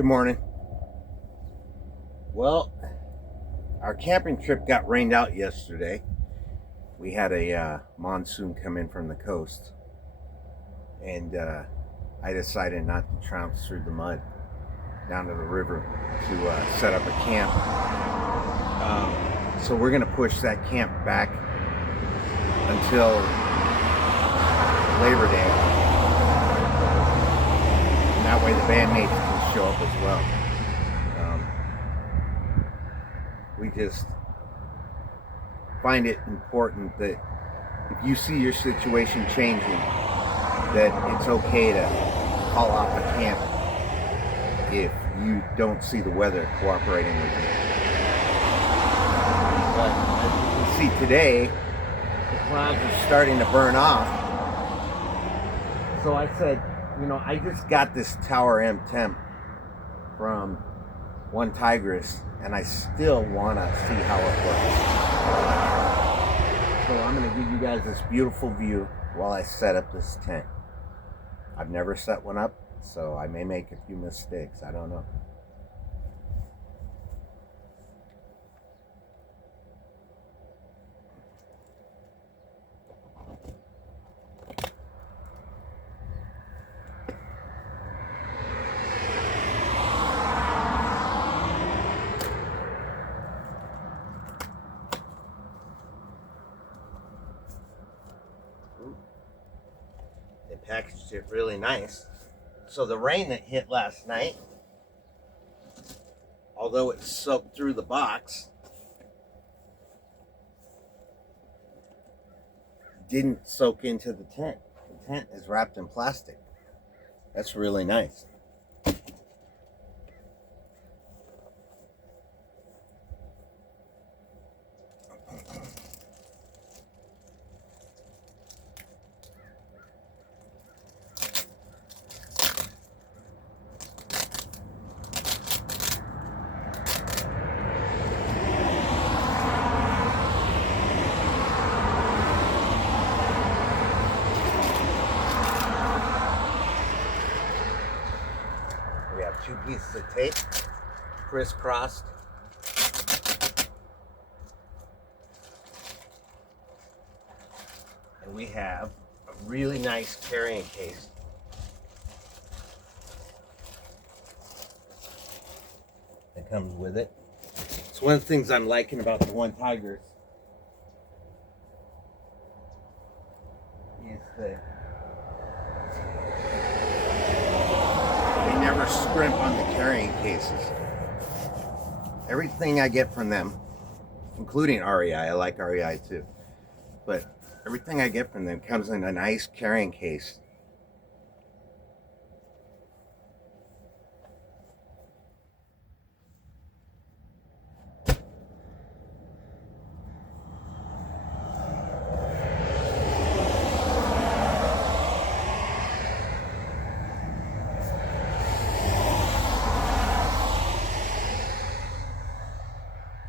Good morning. Well, our camping trip got rained out yesterday. We had a monsoon come in from the coast, and I decided not to trounce through the mud down to the river to set up a camp. So we're going to push that camp back until Labor Day. And that way the bandmates can show up as well. We just find it important that if you see your situation changing, that it's okay to call off a camp if you don't see the weather cooperating with you. But as you can see today, the clouds are starting to burn off. So I said, I just got this Tower-M temp from ONE TIGRIS, and I still want to see how it works. So I'm going to give you guys this beautiful view while I set up this tent. I've never set one up, so I may make a few mistakes. I don't know. They packaged it really nice. So the rain that hit last night, although it soaked through the box, didn't soak into the tent. The tent is wrapped in plastic. That's really nice. We have 2 pieces of tape crisscrossed. And we have a really nice carrying case. That comes with it. It's one of the things I'm liking about the ONE TIGRIS is that they never scrimp on the carrying cases. Everything I get from them, including REI, I like REI too, but everything I get from them comes in a nice carrying case.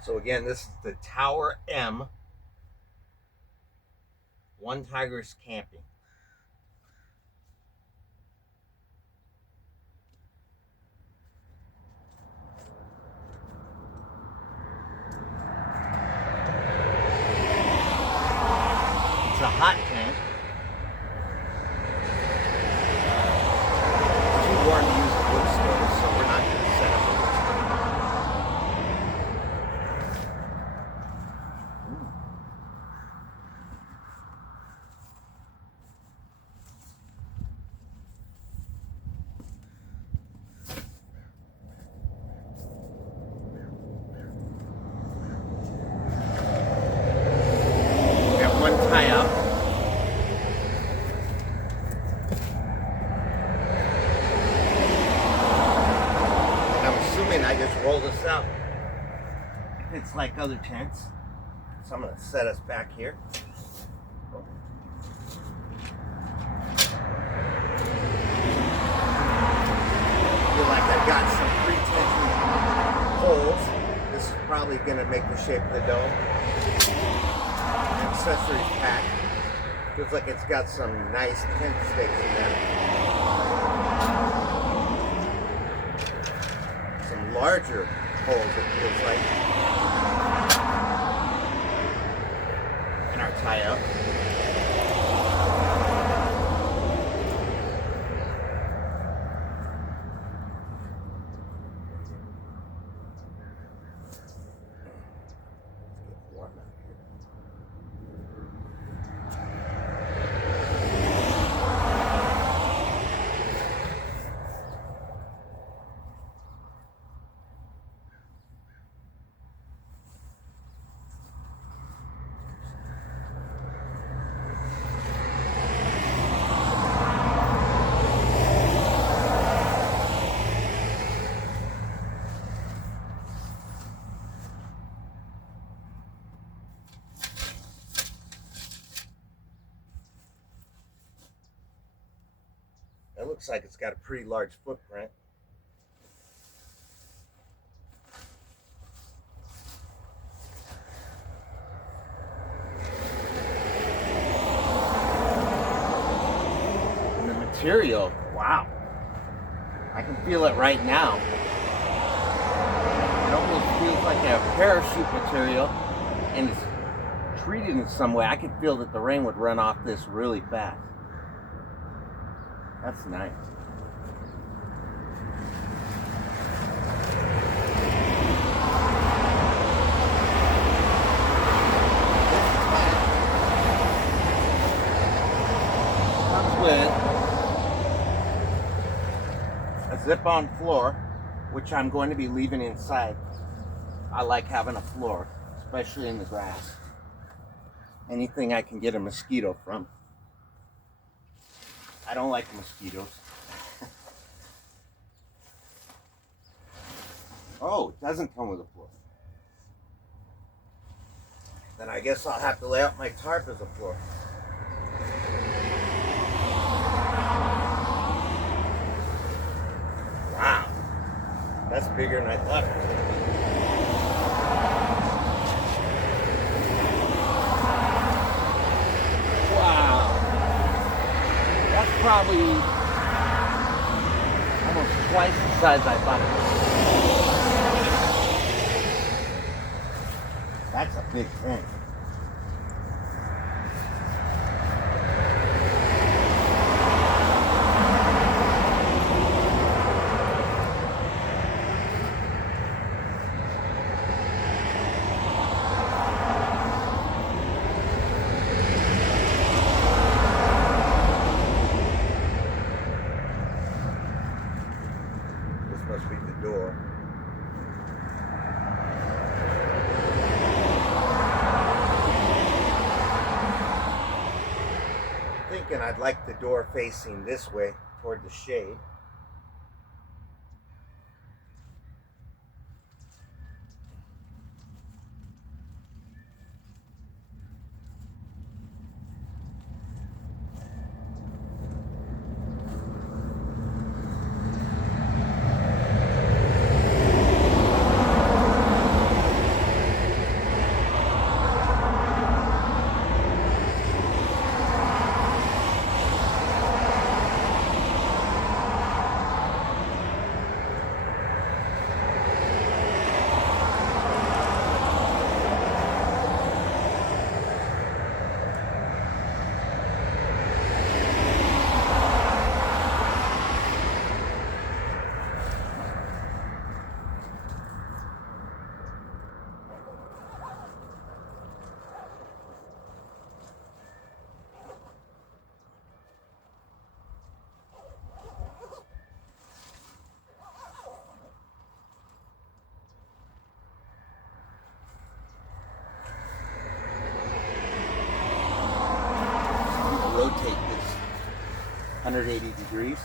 So again, this is the Tower-M ONE TIGRIS camping. It's a hot tent. Too warm to use a wood stove, so we're not going to set up a wood stove. One tie up. And I'm assuming I just roll this out. It's like other tents. So I'm going to set us back here. I feel like I've got some pre-tension holes. This is probably going to make the shape of the dome. Accessories pack. Feels like it's got some nice tent stakes in there. larger holes, it feels like, in our tie-up. It looks like it's got a pretty large footprint. And the material, wow. I can feel it right now. It almost feels like a parachute material, and it's treated in some way. I can feel that the rain would run off this really fast. That's nice. Comes with a zip-on floor, which I'm going to be leaving inside. I like having a floor, especially in the grass. Anything I can get a mosquito from. I don't like mosquitoes. Oh, it doesn't come with a floor. Then I guess I'll have to lay out my tarp as a floor. Wow. That's bigger than I thought it was. Probably almost twice the size I thought it was. That's a big thing. Must be the door. Thinking I'd like the door facing this way toward the shade. Rotate this 180 degrees.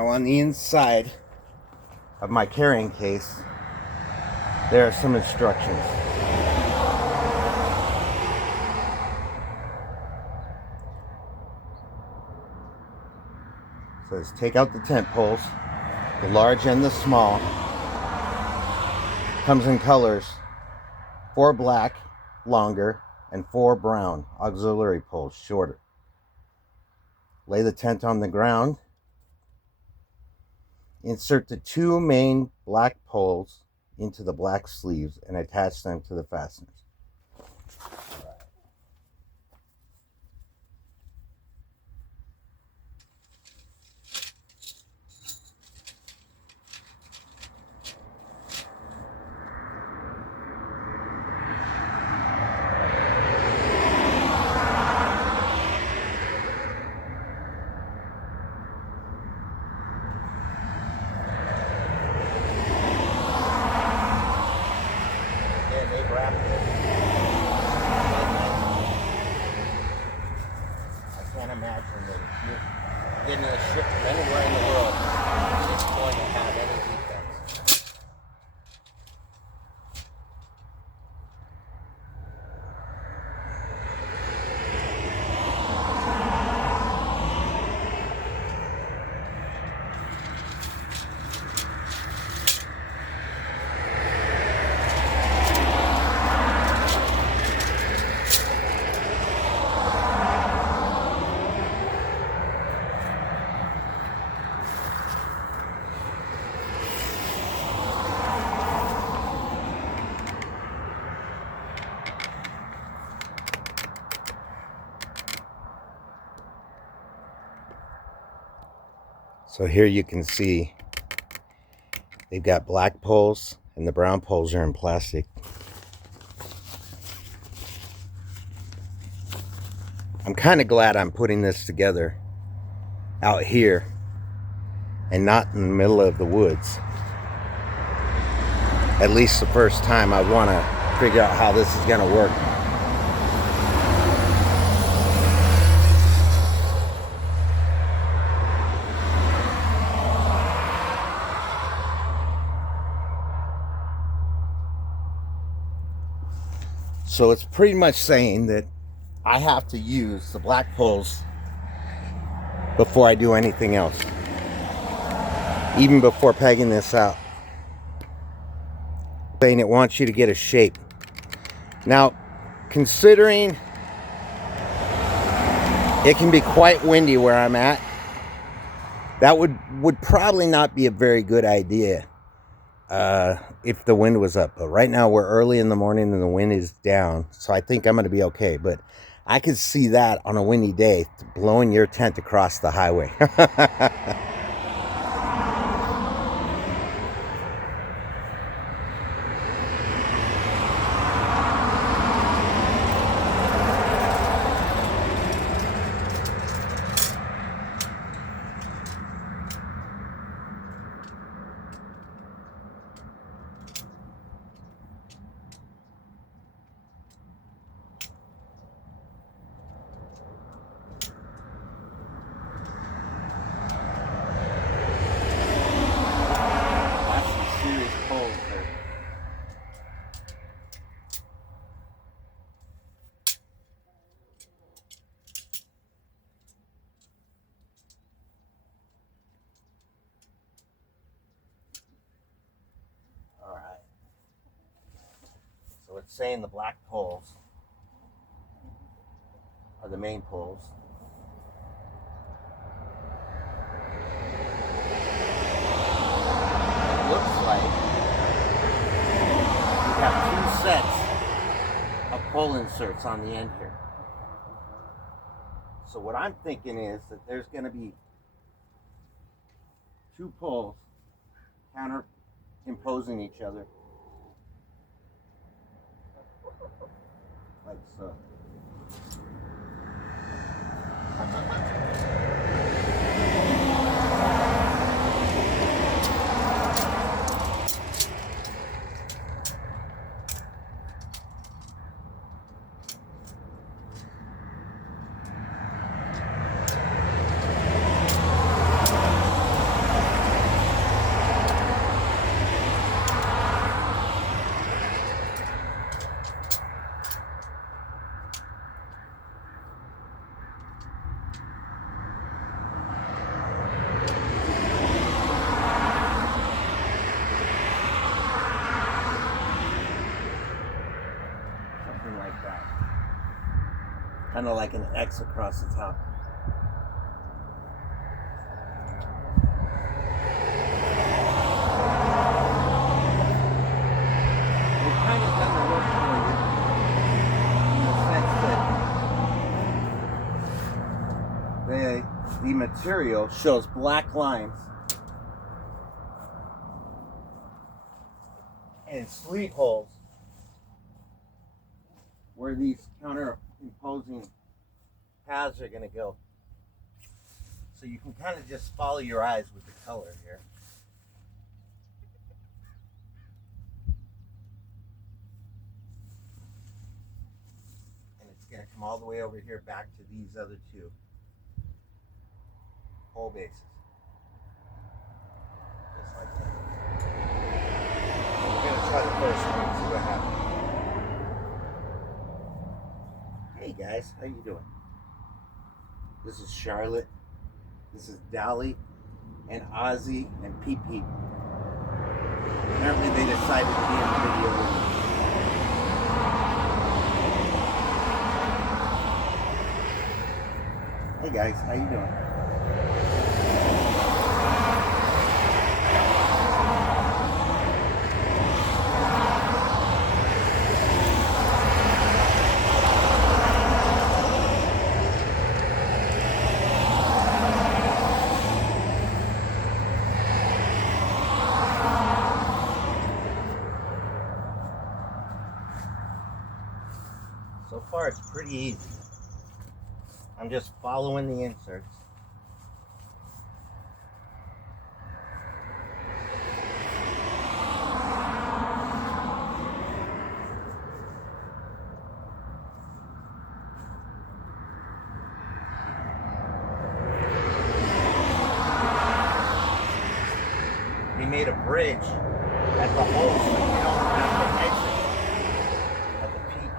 Now on the inside of my carrying case, there are some instructions. It says take out the tent poles, the large and the small. Comes in colors: 4 black, longer, and 4 brown, auxiliary poles, shorter. Lay the tent on the ground. Insert the 2 main black poles into the black sleeves and attach them to the fasteners. I can't imagine that if you're getting a ship from anywhere in the world, it's going to have any defects. So here you can see they've got black poles and the brown poles are in plastic. I'm kind of glad I'm putting this together out here and not in the middle of the woods. At least the first time. I want to figure out how this is going to work. So it's pretty much saying that I have to use the black poles before I do anything else, even before pegging this out. Saying it wants you to get a shape. Now, considering it can be quite windy where I'm at, that would probably not be a very good idea if the wind was up. But right now we're early in the morning and the wind is down, so I think I'm going to be okay. But I could see that on a windy day, blowing your tent across the highway. So it's saying the black poles are the main poles. It looks like we have 2 sets of pole inserts on the end here. So what I'm thinking is that there's going to be 2 poles counterimposing each other, like so. kind of like an X across the top. We've kind of done the work for you in the sense that the material shows black lines and sleeve holes where these counter-imposing paths are going to go. So you can kind of just follow your eyes with the color here. And it's going to come all the way over here back to these other two hole bases. Just like that. We're going to try the first one and see what happens. Hey guys, how you doing? This is Charlotte. This is Dolly and Ozzy and Peep Peep. Apparently they decided to be in the video with me. Hey guys, how you doing? So far it's pretty easy. I'm just following the inserts. We made a bridge at the hole so you don't have to exit at the peak.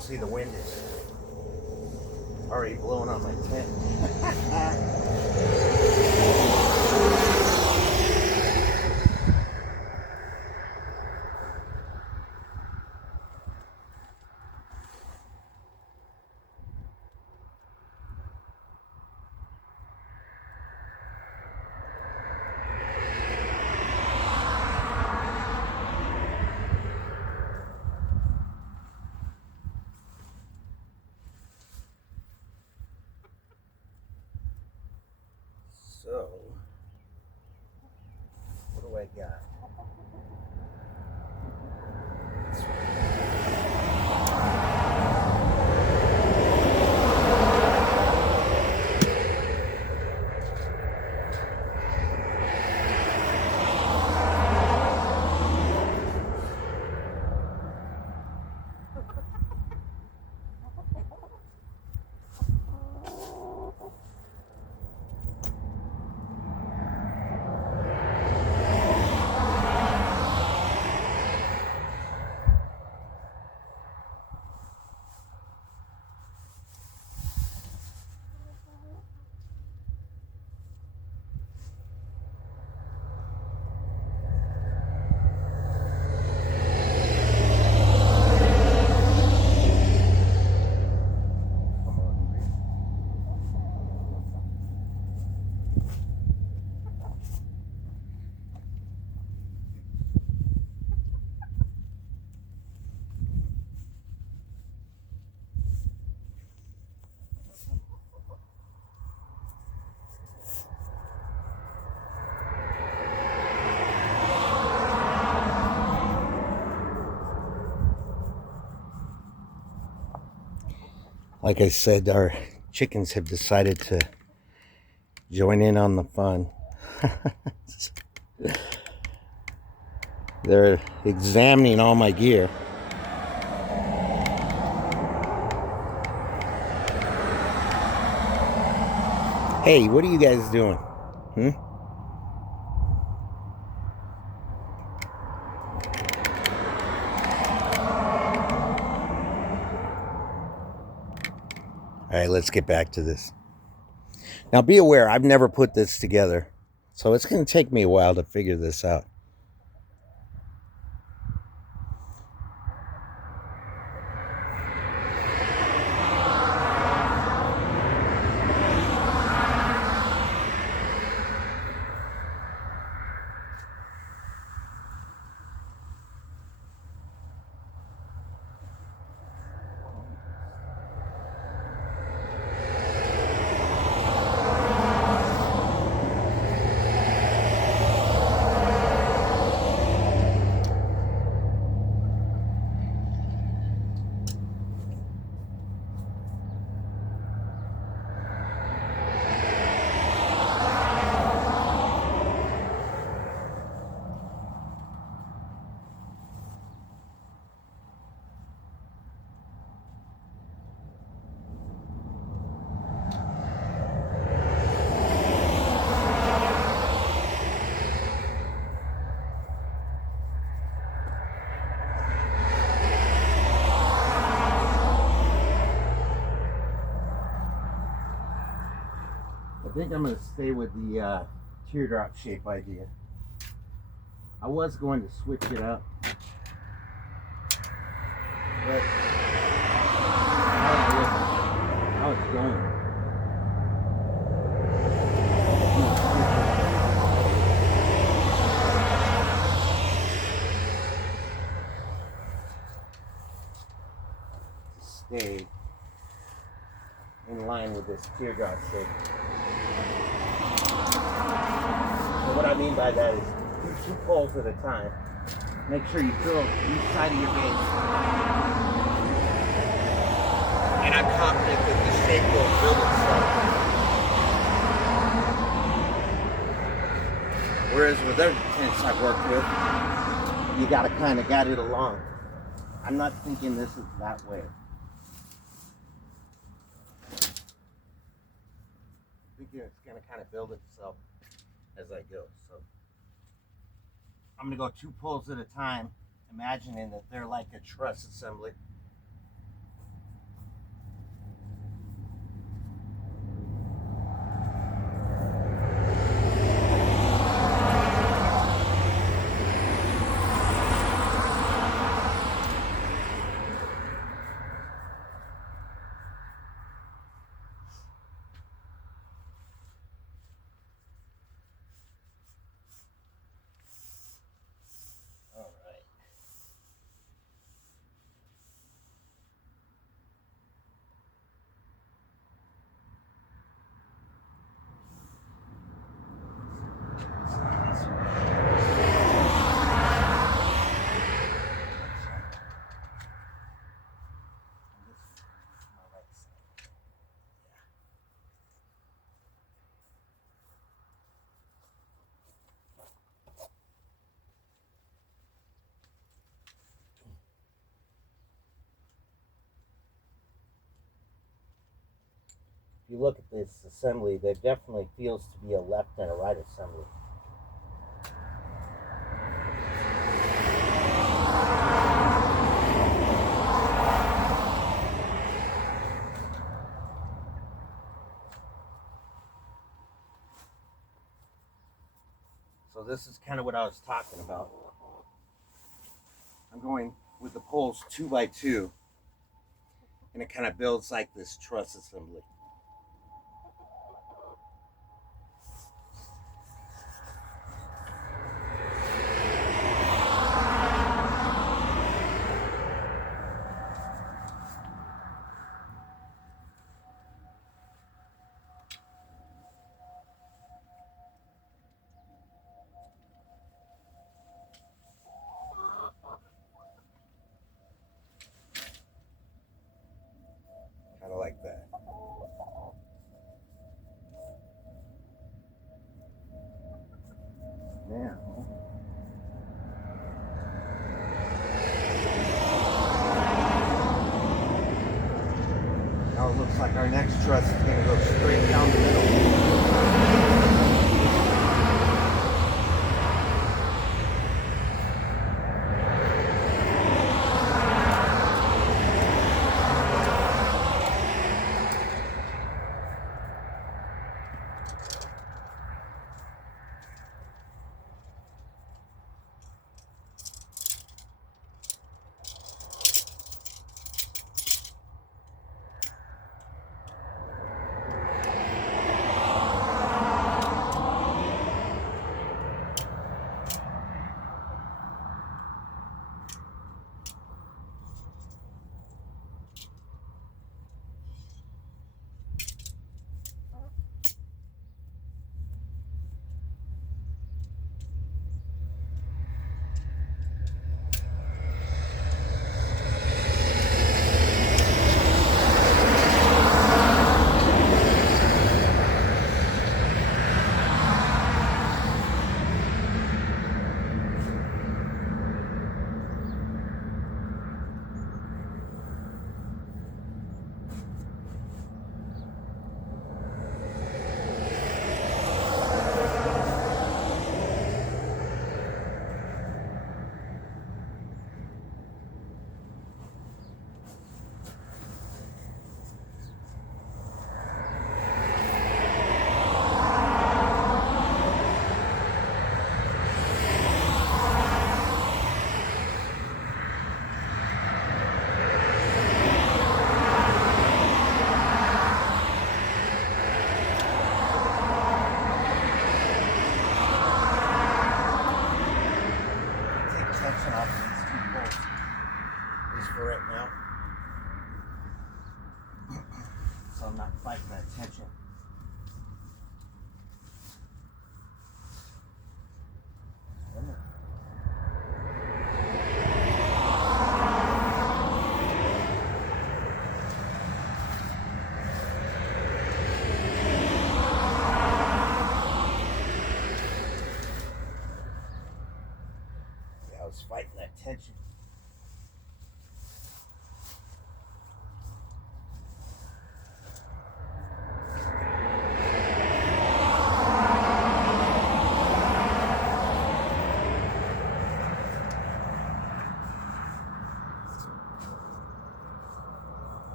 See, the wind is already blowing on my tent. Like I said, our chickens have decided to join in on the fun. They're examining all my gear. Hey, what are you guys doing? All right, let's get back to this. Now be aware, I've never put this together, so it's going to take me a while to figure this out. I think I'm going to stay with the teardrop shape idea. I was going to switch it up, but how it's going. To stay in line with this teardrop shape. So what I mean by that is do 2 poles at a time. Make sure you fill each side of your base. And I'm confident that the shape will build itself. Whereas with other tents I've worked with, you gotta kind of guide it along. I'm not thinking this is that way. I'm thinking it's gonna kind of build itself as I go. So I'm gonna go 2 poles at a time, imagining that they're like a truss assembly. If you look at this assembly, there definitely feels to be a left and a right assembly. So this is kind of what I was talking about. I'm going with the poles 2 by 2, and it kind of builds like this truss assembly. Kind of like that. looks like our next truss is going to go straight down the middle. Tension off these two bolts, at least for right now. So I'm not fighting that tension. I was fighting that tension.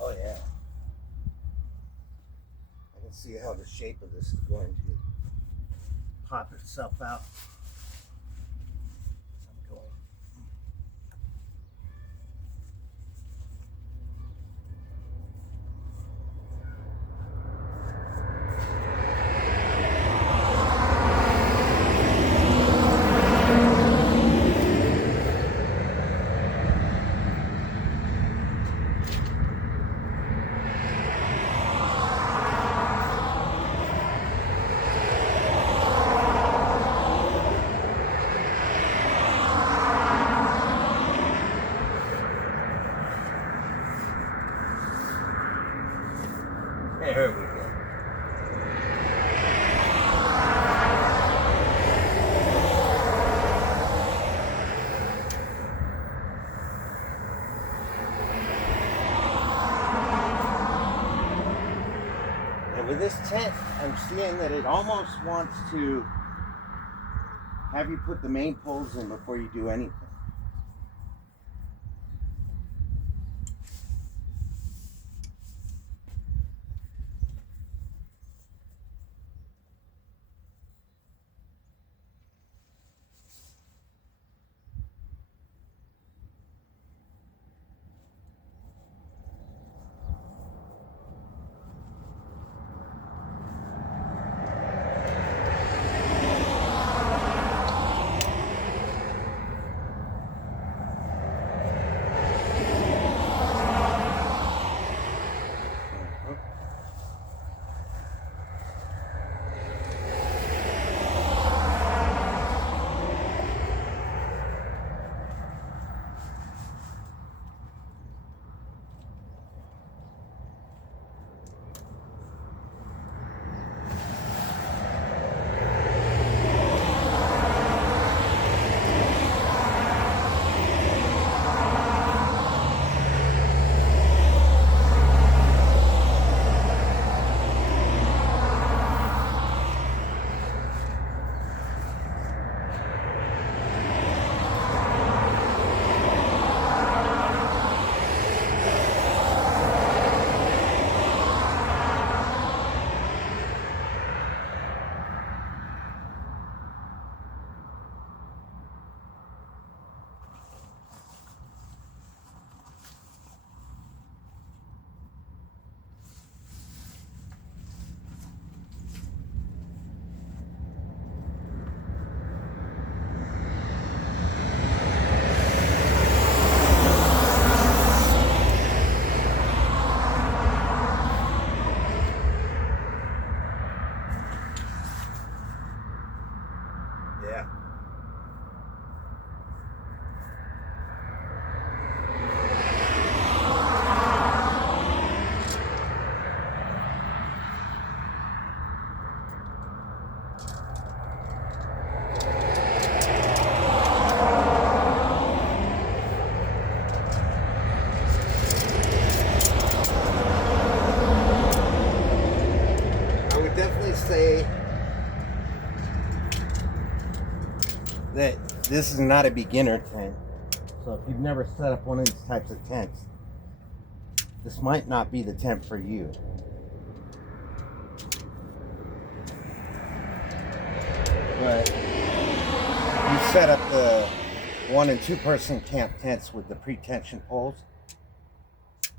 Oh yeah. I can see how the shape of this is going to pop itself out. I'm going. There we go. And with this tent, I'm seeing that it almost wants to have you put the main poles in before you do anything. Yeah. I would definitely say that this is not a beginner tent. So if you've never set up one of these types of tents, this might not be the tent for you. But you set up the 1 and 2 person camp tents with the pre-tension poles,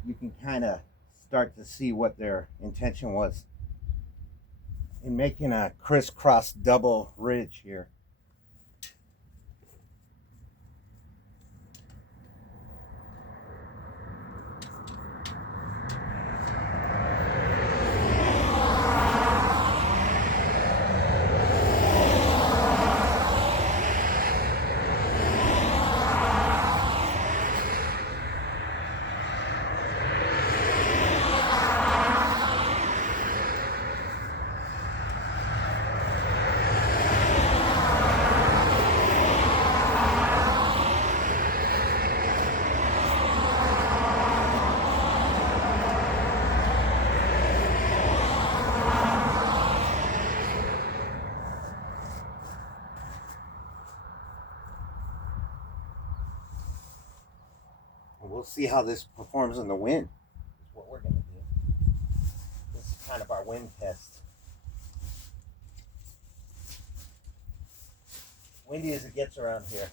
you can kind of start to see what their intention was in making a crisscross double ridge here. We'll see how this performs in the wind. Is what we're going to do. This is kind of our wind test. Windy as it gets around here,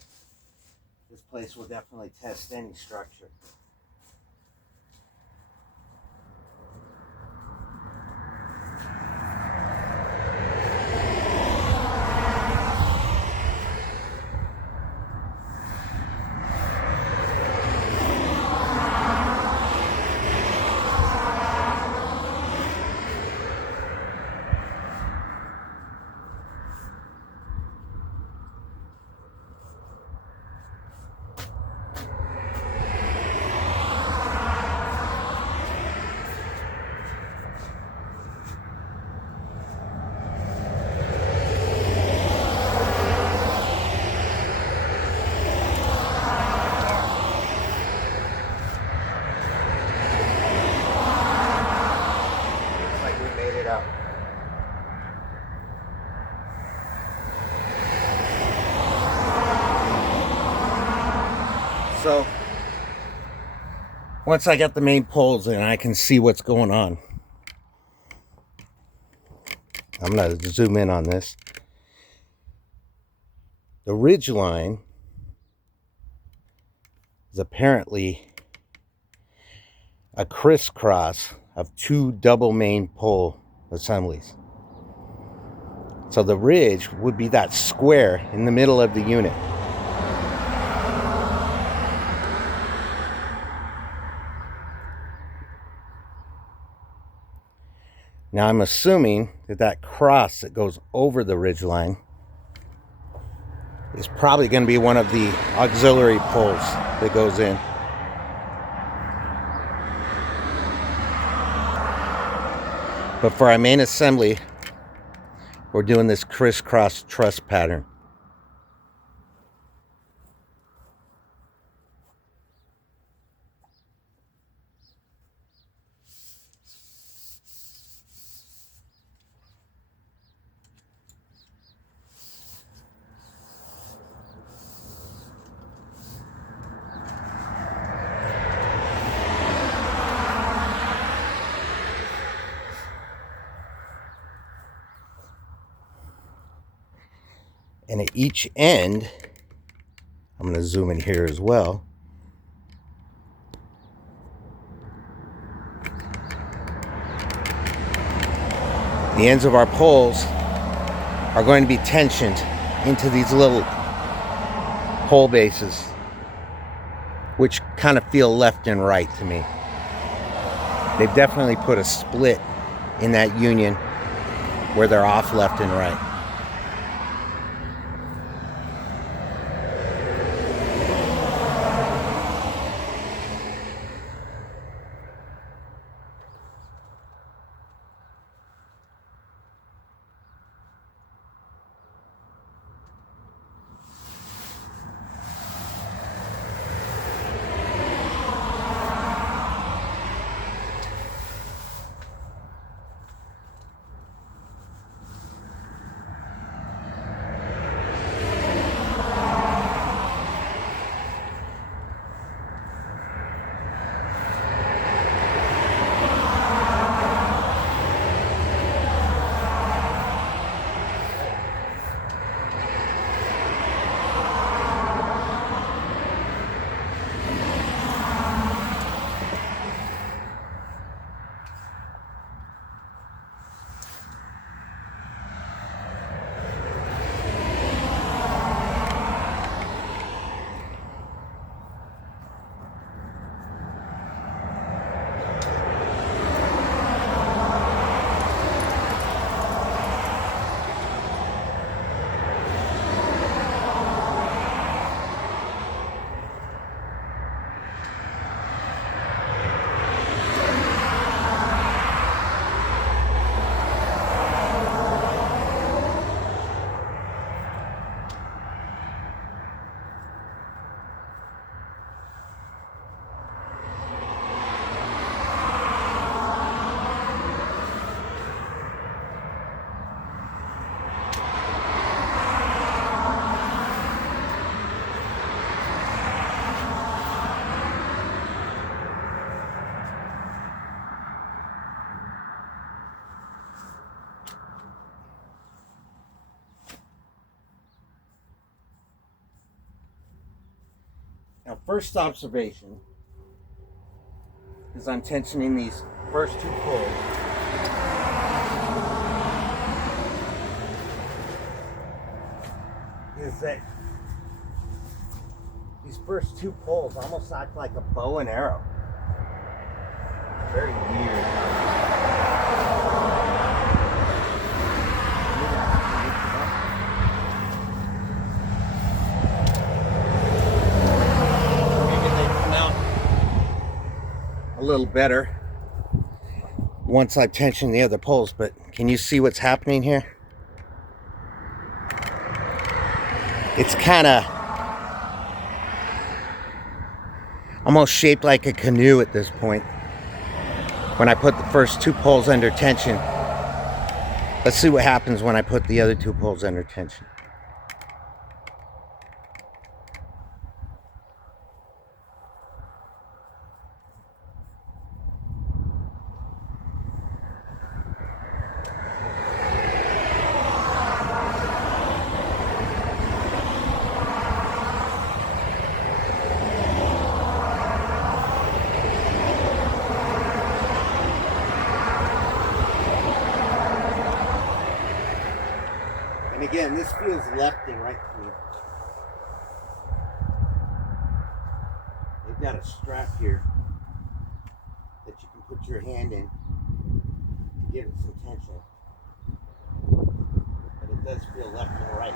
this place will definitely test any structure. So once I got the main poles in, I can see what's going on. I'm going to zoom in on this. The ridge line is apparently a crisscross of 2 double main pole assemblies. So the ridge would be that square in the middle of the unit. Now I'm assuming that that cross that goes over the ridge line is probably going to be one of the auxiliary poles that goes in. But for our main assembly, we're doing this crisscross truss pattern. And at each end, I'm going to zoom in here as well. The ends of our poles are going to be tensioned into these little pole bases, which kind of feel left and right to me. They've definitely put a split in that union where they're off left and right. Now, first observation is I'm tensioning these first two pulls. Is that these first two pulls almost act like a bow and arrow. Very weird. Maybe they come out a little better once I've tensioned the other poles, but can you see what's happening here? It's kind of almost shaped like a canoe at this point when I put the first two poles under tension. Let's see what happens when I put the other two poles under tension. And again, this feels left and right to me. They've got a strap here that you can put your hand in to give it some tension. But it does feel left and right.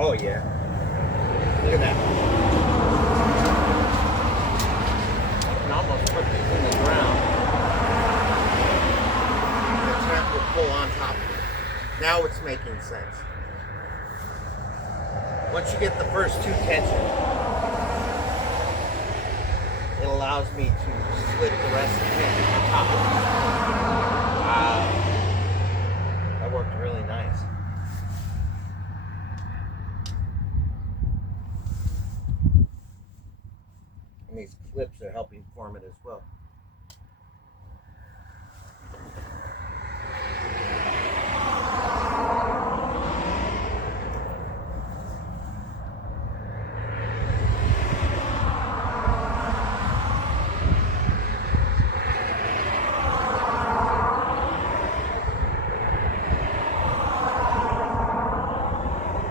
Oh yeah. Look at that. I can almost put this in the ground. The trap will pull on top of it. Now it's making sense. Once you get the first two tensioned, it allows me to slip the rest of the tension on top of it. That worked really nice. And these clips are helping form it as well.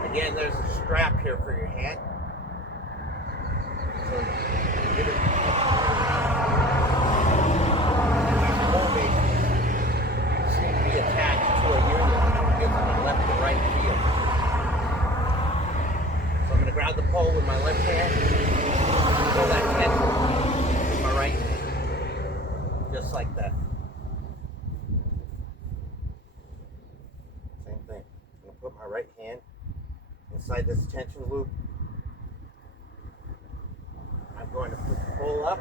Again, there's a strap here for your hand. So get it. These pole bases seem to be attached to a unit that gives them a left and right feel. So I'm going to grab the pole with my left hand, pull that tension with my right hand, just like that. Same thing. I'm going to put my right hand inside this tension loop. I'm going to put the pole up.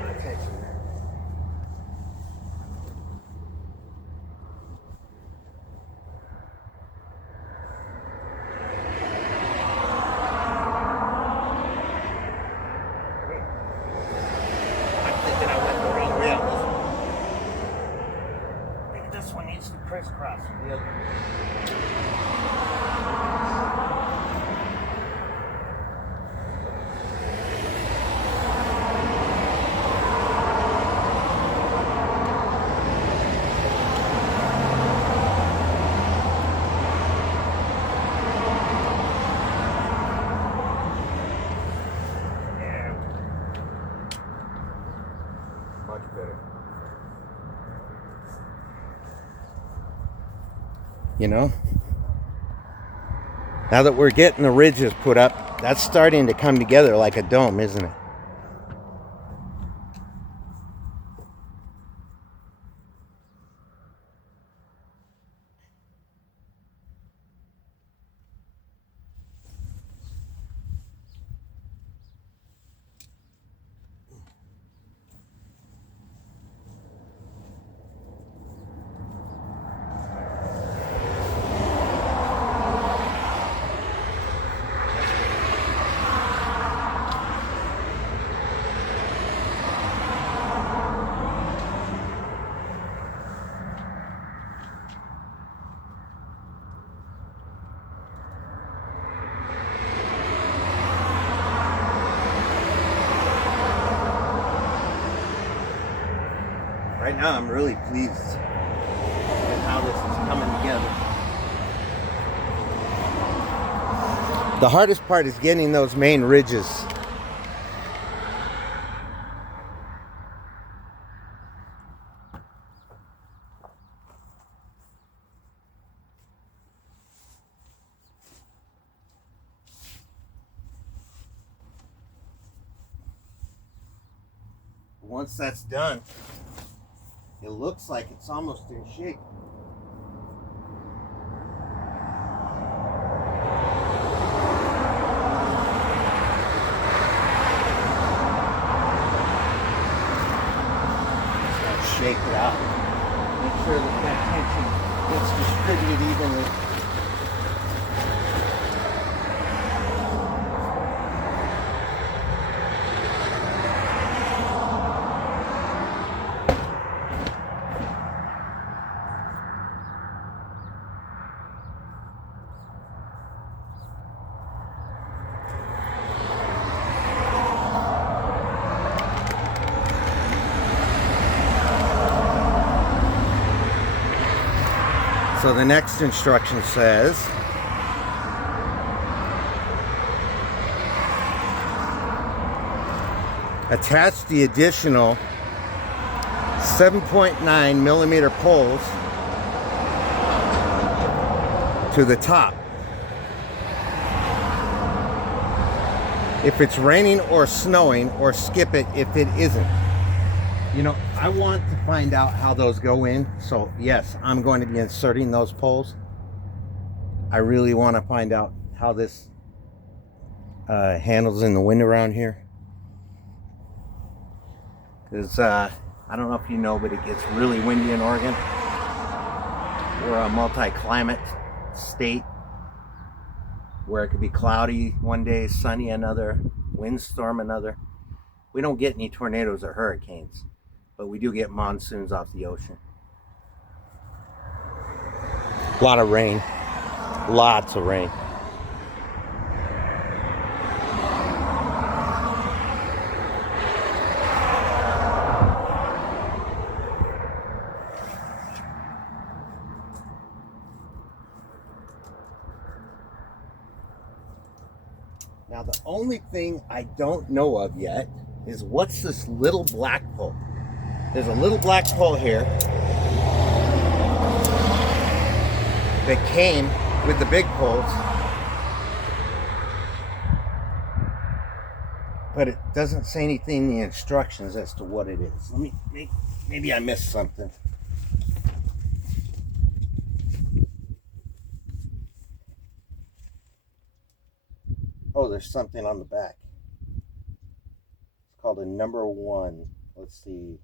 My tension there. I'm thinking I went the wrong way on this one. I think this one needs to crisscross with the other one. Much better. You know, now that we're getting the ridges put up, that's starting to come together like a dome, isn't it? right now I'm really pleased with how this is coming together. The hardest part is getting those main ridges. Once that's done, it looks like it's almost in shape. Shake it out. Make sure that that tension gets distributed evenly. So the next instruction says, attach the additional 7.9 millimeter poles to the top. If it's raining or snowing, or skip it if it isn't. You know, I want to find out how those go in. So yes, I'm going to be inserting those poles. I really want to find out how this handles in the wind around here. Because I don't know if you know, but it gets really windy in Oregon. We're a multi-climate state where it could be cloudy one day, sunny another, windstorm another. We don't get any tornadoes or hurricanes, but we do get monsoons off the ocean. A lot of rain. Lots of rain. Now the only thing I don't know of yet is what's this little black pole. There's a little black pole here that came with the big poles, but it doesn't say anything in the instructions as to what it is. Let me, maybe I missed something. Oh, there's something on the back. It's called a number 1. Let's see.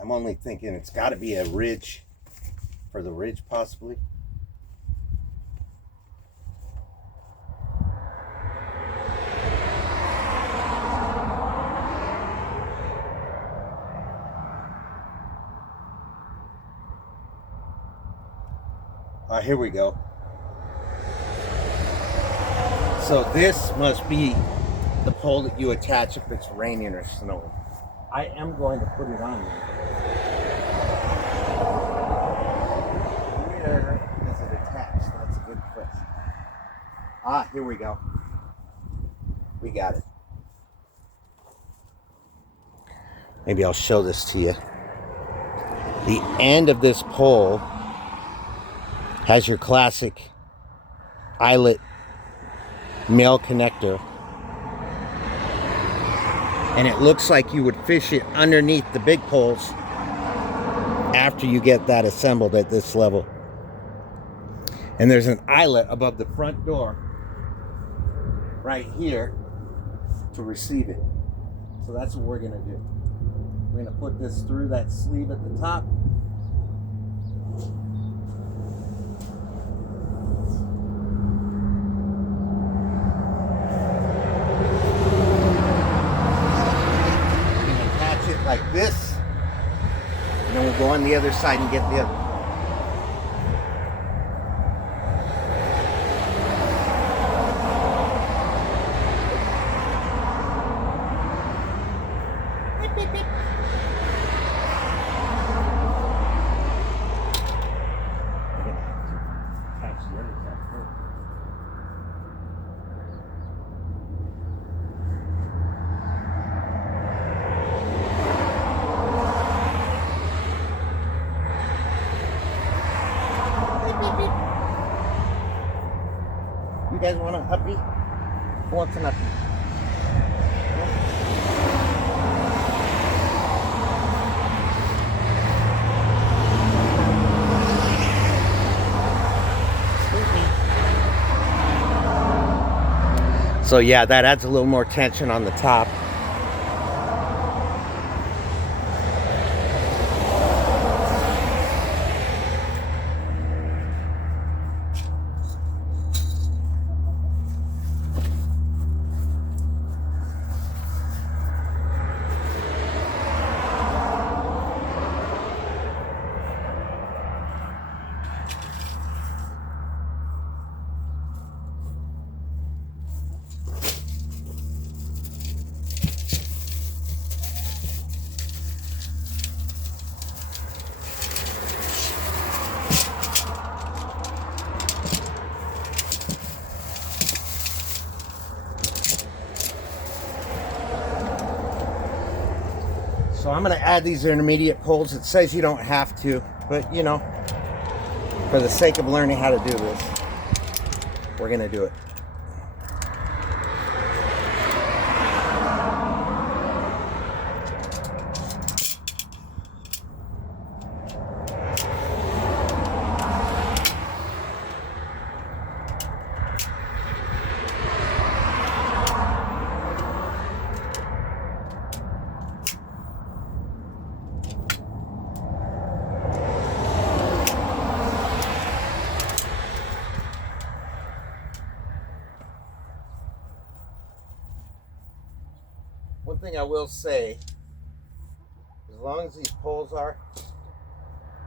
I'm only thinking it's got to be a ridge. For the ridge, possibly. Here we go. So this must be the pole that you attach if it's raining or snowing. I am going to put it on there. Where is it attached? That's a good question. Here we go. We got it. Maybe I'll show this to you. The end of this pole has your classic eyelet male connector, and it looks like you would fish it underneath the big poles after you get that assembled at this level. And there's an eyelet above the front door right here to receive it. So that's what we're gonna do. We're gonna put this through that sleeve at the top. go on the other side and get the other. Beep, beep, beep. You guys want an uppie? Who wants an uppie? So yeah, that adds a little more tension on the top. So I'm going to add these intermediate poles. It says you don't have to, but you know, for the sake of learning how to do this, we're going to do it. One thing I will say, as long as these poles are,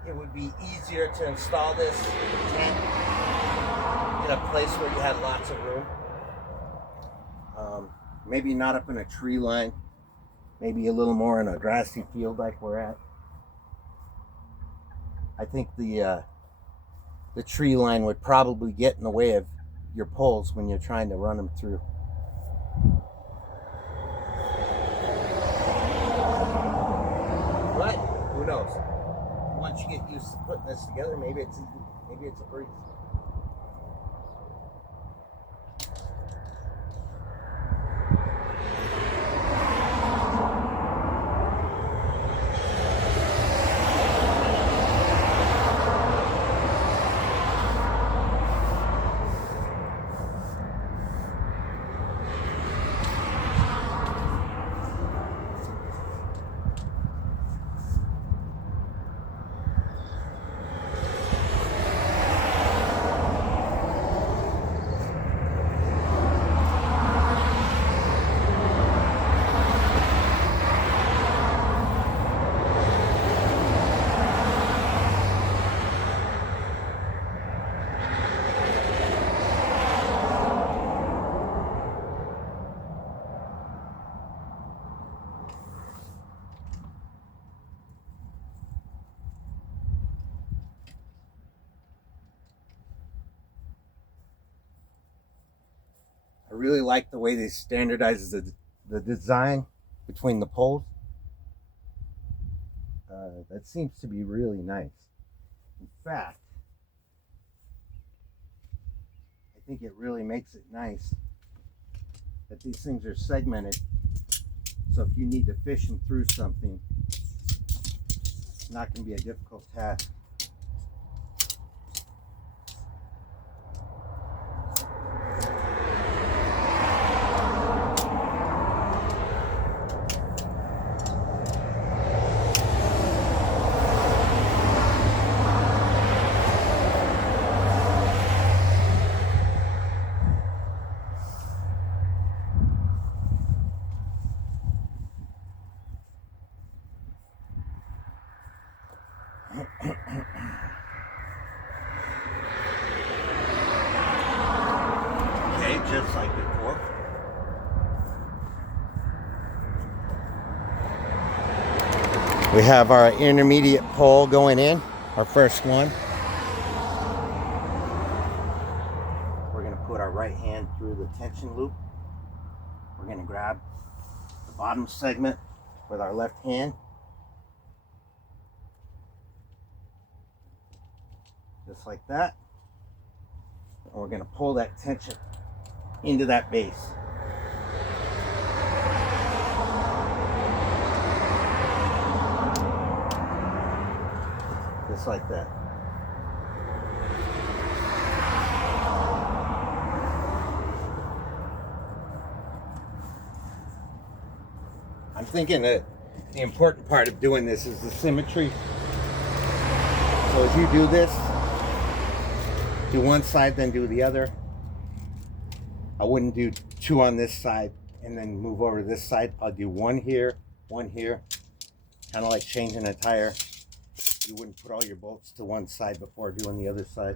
it would be easier to install this tent in a place where you had lots of room. Maybe not up in a tree line, maybe a little more in a grassy field like we're at. I think the tree line would probably get in the way of your poles when you're trying to run them through. But who knows? Once you get used to putting this together, maybe it's easy. Maybe it's a breeze. I really like the way they standardize the design between the poles. That seems to be really nice. In fact, I think it really makes it nice that these things are segmented. So if you need to fish them through something, it's not going to be a difficult task. We have our intermediate pole going in, our first one. We're going to put our right hand through the tension loop. We're going to grab the bottom segment with our left hand. Just like that. And we're going to pull that tension into that base. Just like that. I'm thinking that the important part of doing this is the symmetry. So as you do this, do one side, then do the other. I wouldn't do two on this side and then move over to this side. I'll do one here, kind of like changing a tire. You wouldn't put all your bolts to one side before doing the other side.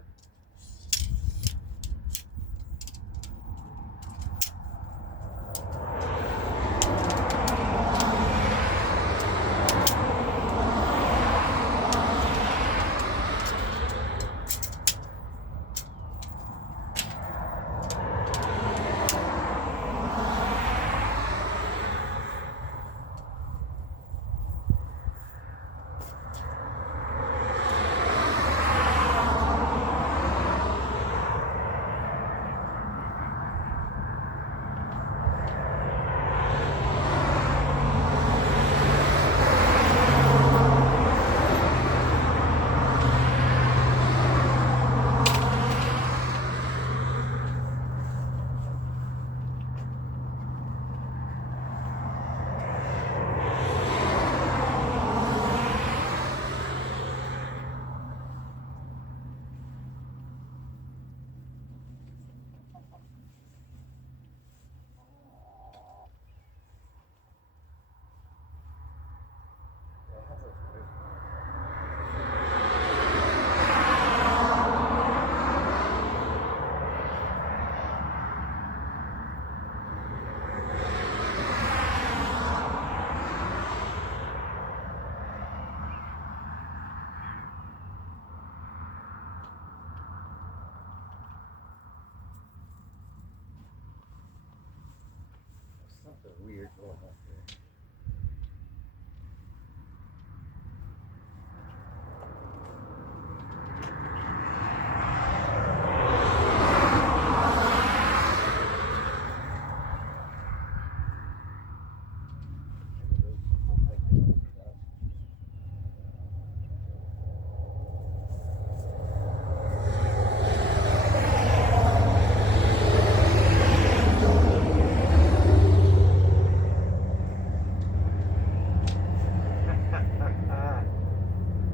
Something weird going on there.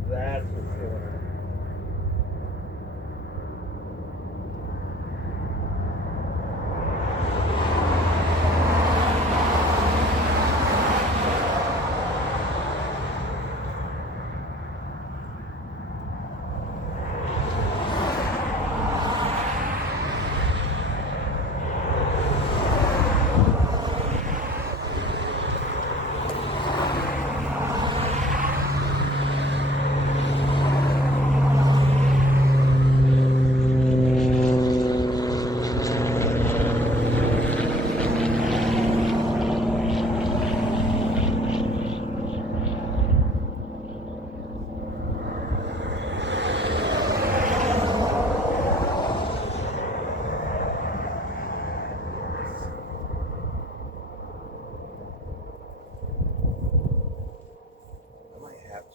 That's what's going on.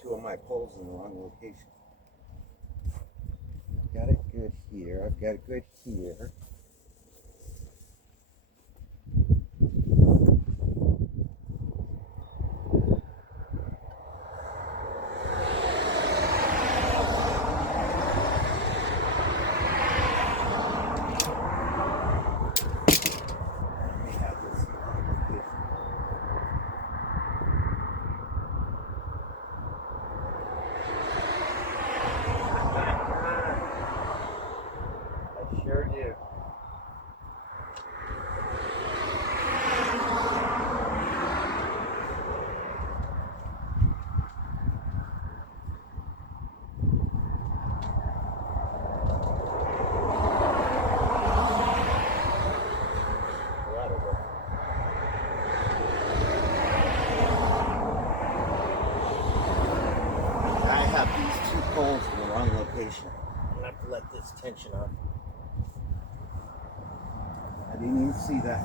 Two of my poles in the wrong location. I've got it good here. I've got it good here. Sure do. location. I'm gonna have to let this tension off. I didn't even see that.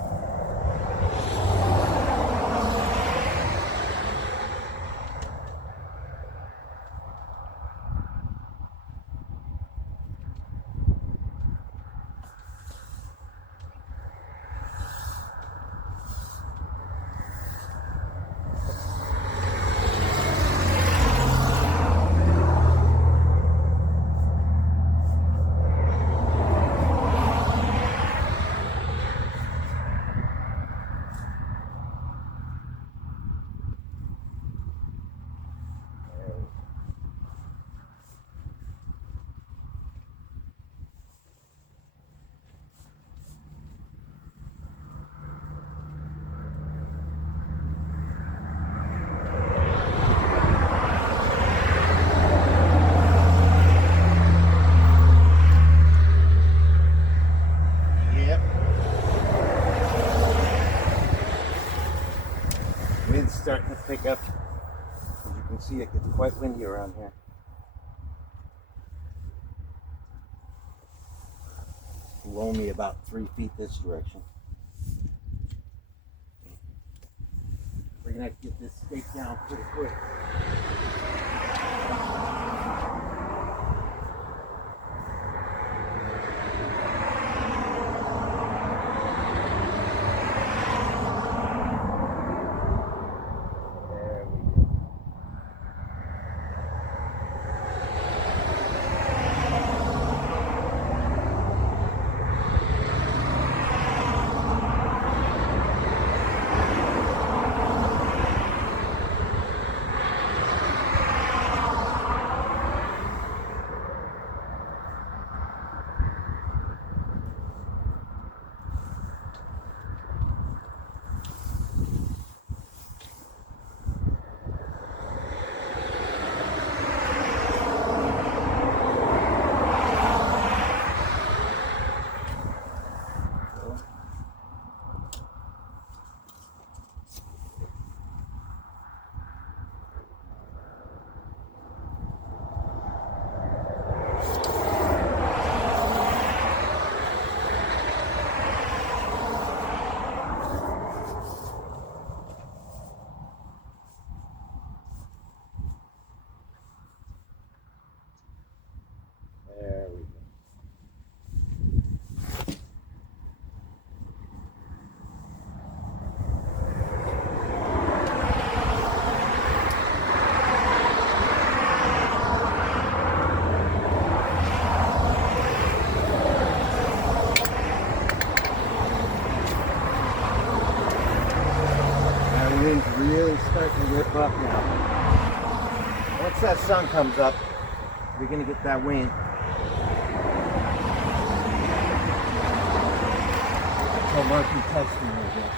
Wind's starting to pick up. As you can see, it gets quite windy around here. Blow me about 3 feet this direction. We're gonna have to get this stake down pretty quick. There we go. That wind's really starting to rip up now. Once that sun comes up, we're gonna get that wind. So Marky testing, I guess.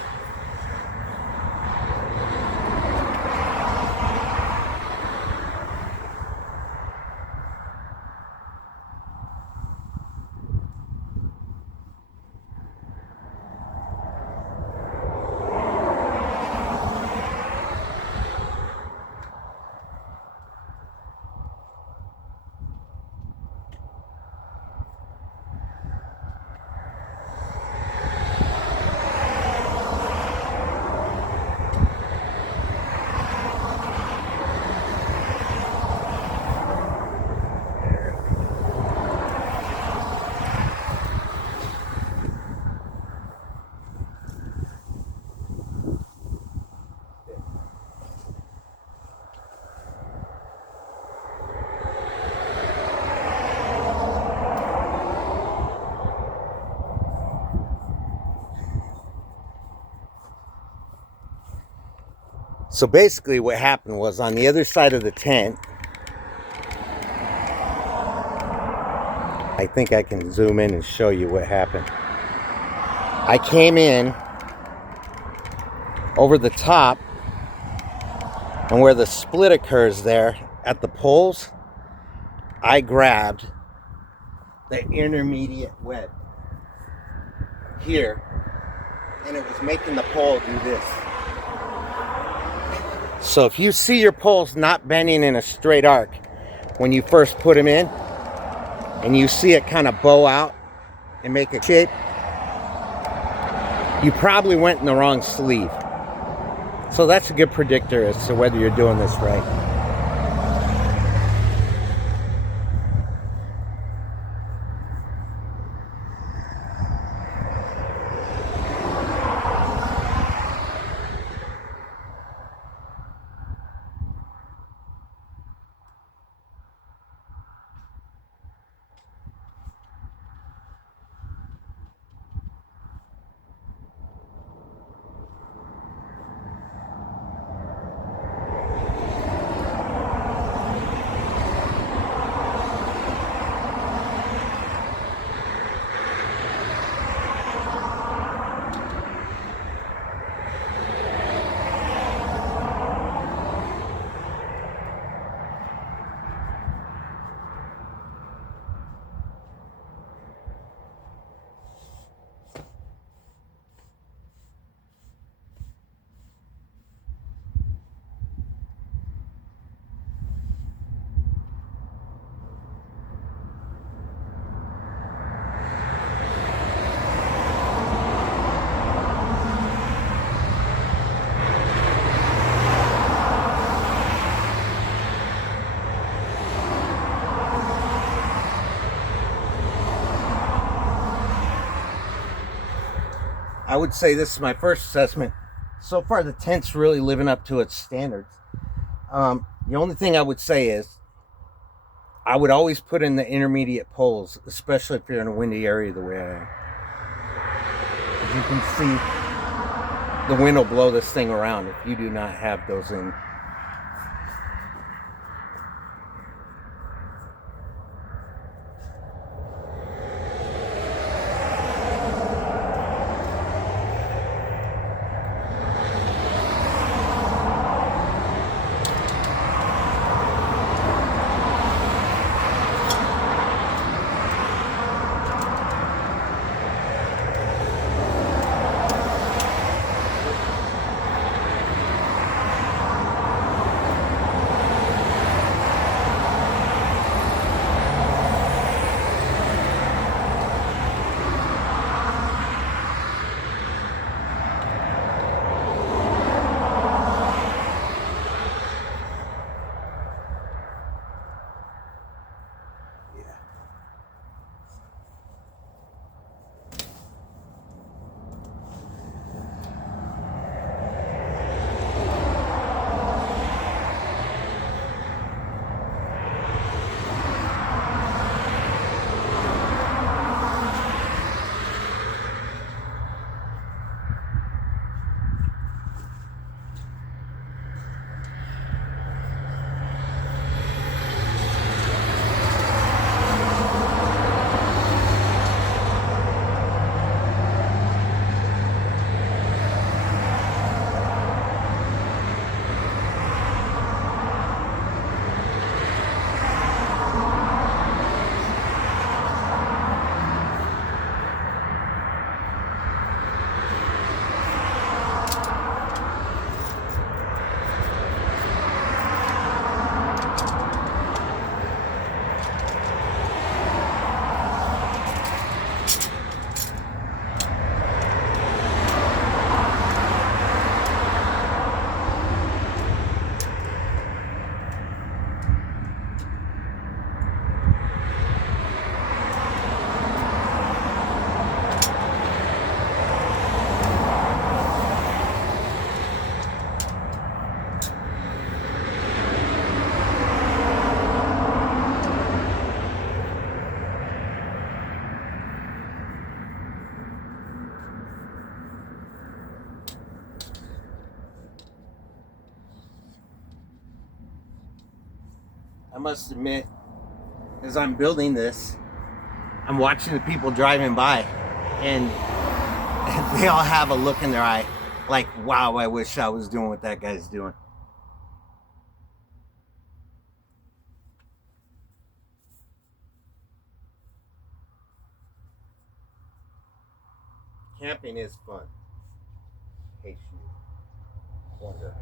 So basically what happened was on the other side of the tent, I think I can zoom in and show you what happened. I came in over the top, and where the split occurs there at the poles, I grabbed the intermediate web here, and it was making the pole do this. So if you see your poles not bending in a straight arc when you first put them in, and you see it kind of bow out and make a shape, you probably went in the wrong sleeve. So that's a good predictor as to whether you're doing this right. I would say this is my first assessment. So far, the tent's really living up to its standards. The only thing I would say is I would always put in the intermediate poles, especially if you're in a windy area the way I am. As you can see, the wind will blow this thing around if you do not have those in. I must admit, as I'm building this, I'm watching the people driving by, and they all have a look in their eye like, wow, I wish I was doing what that guy's doing. Camping is fun. In case you wonder.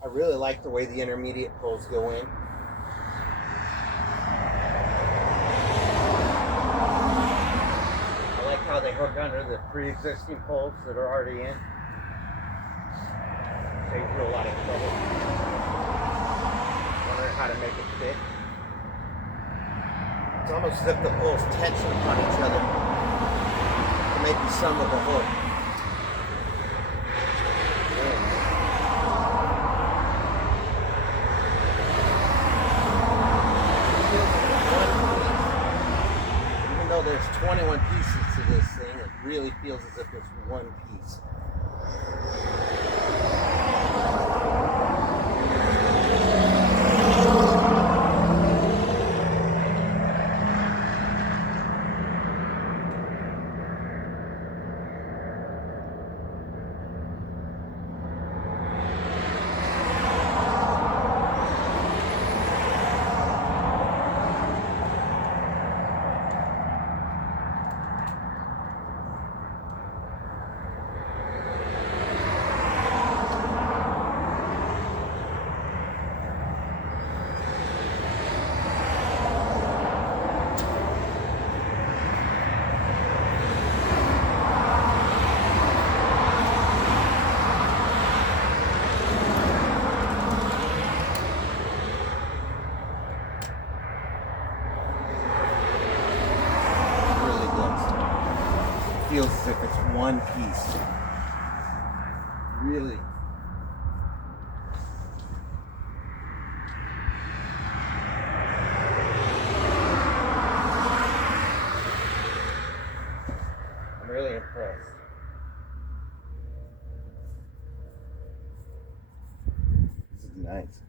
I really like the way the intermediate poles go in. I like how they hook under the pre-existing poles that are already in. Saves you a lot of trouble. Wondering how to make it fit. It's almost as if the poles tension upon each other to make the sum of the whole. Even though there's 21 pieces to this thing, it really feels as if it's one piece. Feels as if it's one piece. Really. I'm really impressed. This is nice.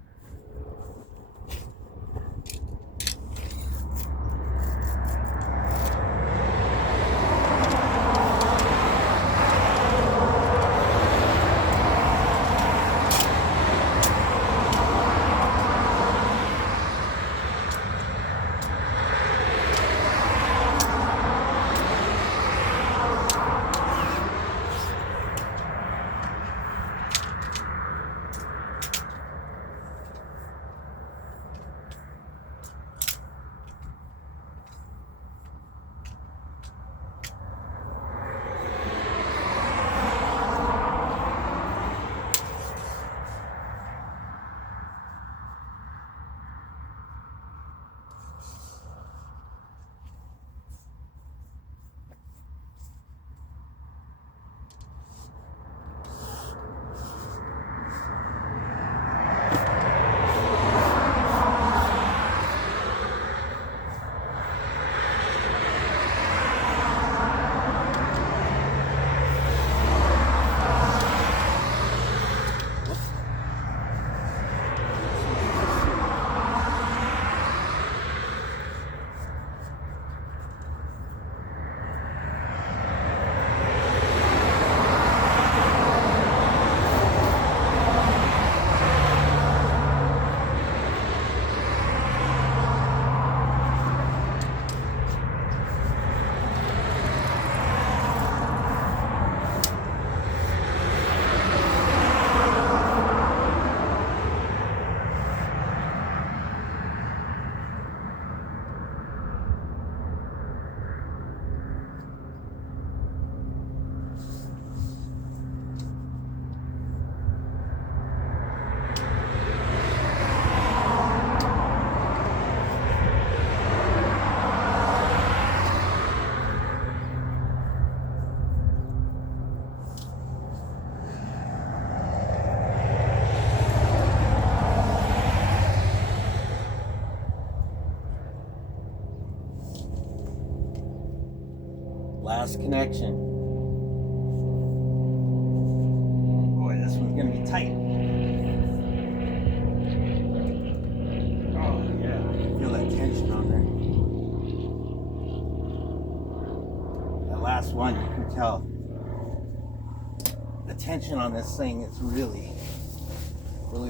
Last connection. Boy, this one's gonna be tight. Oh yeah, feel that tension on there. That last one, you can tell the tension on this thing is really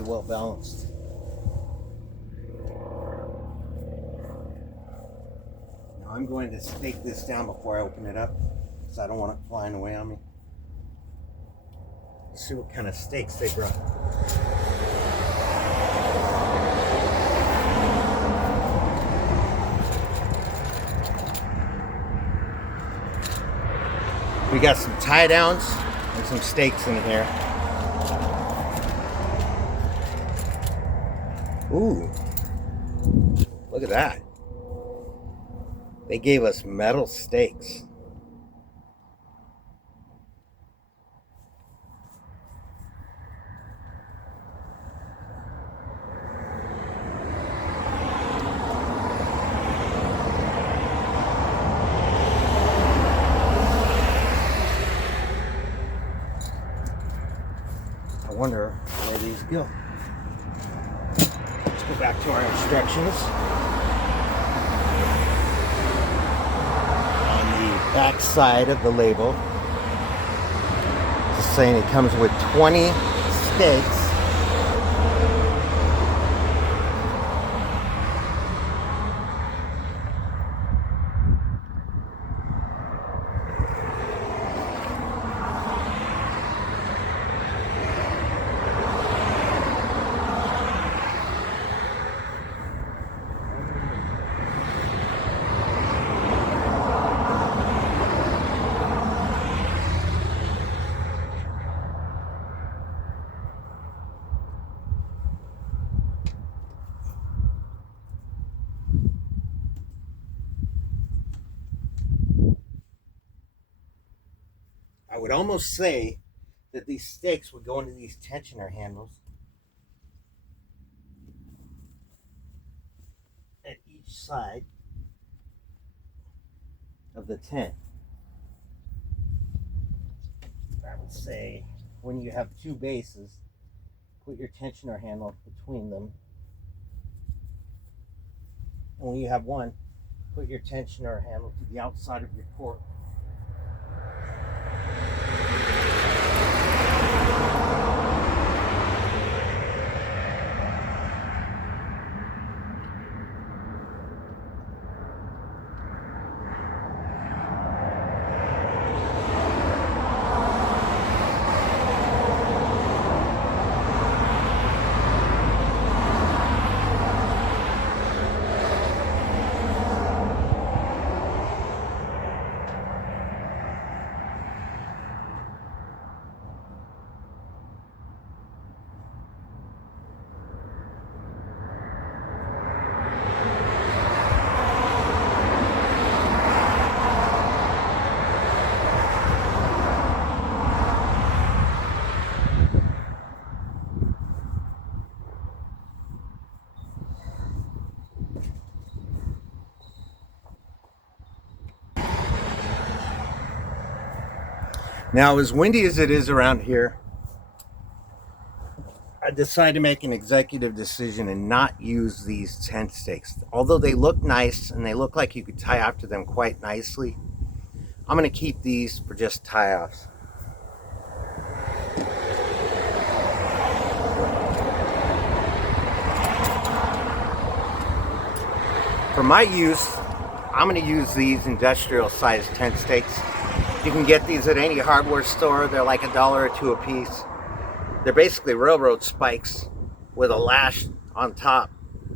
well balanced. I'm going to stake this down before I open it up because I don't want it flying away on me. Let's see what kind of stakes they brought. We got some tie downs and some stakes in here. Ooh, look at that. They gave us metal stakes. I wonder where these go. Let's go back to our instructions. On the back side of the label, it's saying it comes with 20 stakes. I would almost say that these stakes would go into these tensioner handles at each side of the tent. I would say when you have two bases, put your tensioner handle between them. And when you have one, put your tensioner handle to the outside of your port. Now, as windy as it is around here, I decided to make an executive decision and not use these tent stakes. Although they look nice and they look like you could tie off to them quite nicely, I'm going to keep these for just tie-offs. For my use, I'm going to use these industrial-sized tent stakes. You can get these at any hardware store. They're like $1 or $2 a piece. They're basically railroad spikes with a lash on top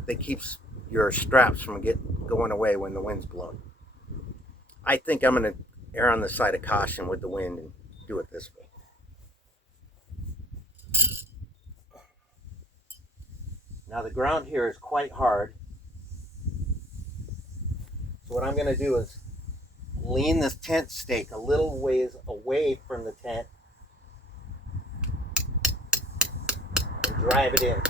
that keeps your straps from going away when the wind's blowing. I think I'm going to err on the side of caution with the wind and do it this way. Now the ground here is quite hard. So what I'm going to do is lean this tent stake a little ways away from the tent and drive it in.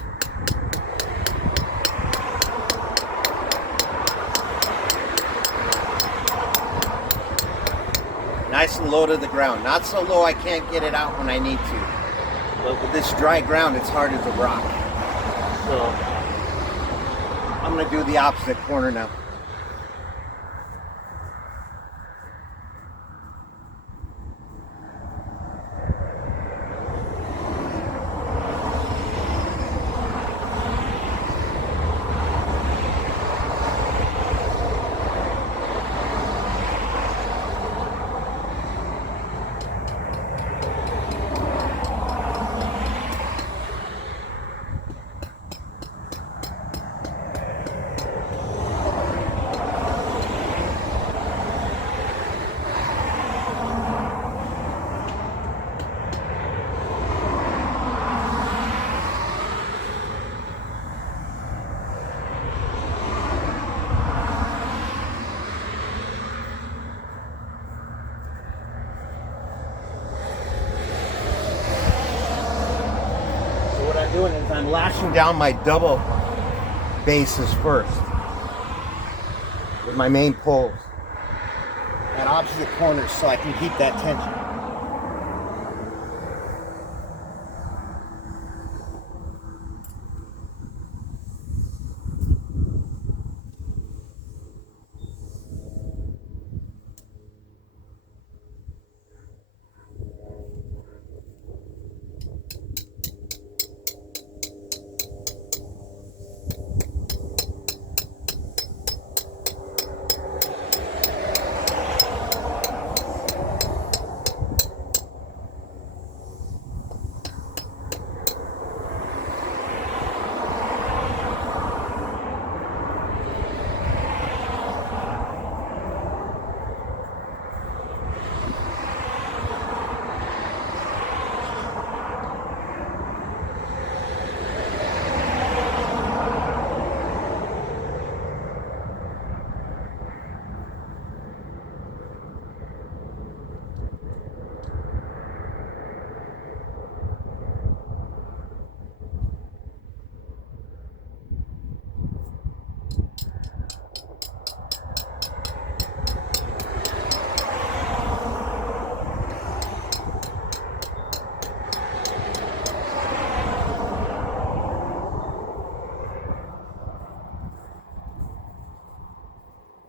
Nice and low to the ground. Not so low I can't get it out when I need to. But with this dry ground, it's hard as a rock. So I'm going to do the opposite corner now. lashing down my double bases first with my main poles at opposite corners so I can keep that tension.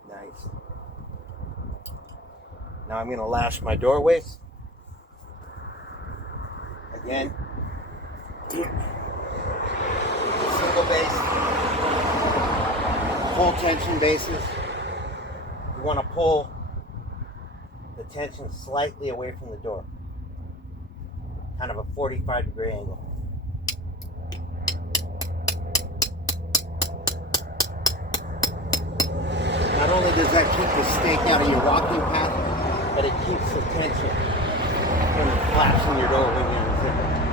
Nice. Now I'm going to lash my doorways. Again, single base, full tension bases. You want to pull the tension slightly away from the door, kind of a 45-degree angle. Not only does that keep the stake out of your walking path, but it keeps the tension from collapsing your door when you unzip it.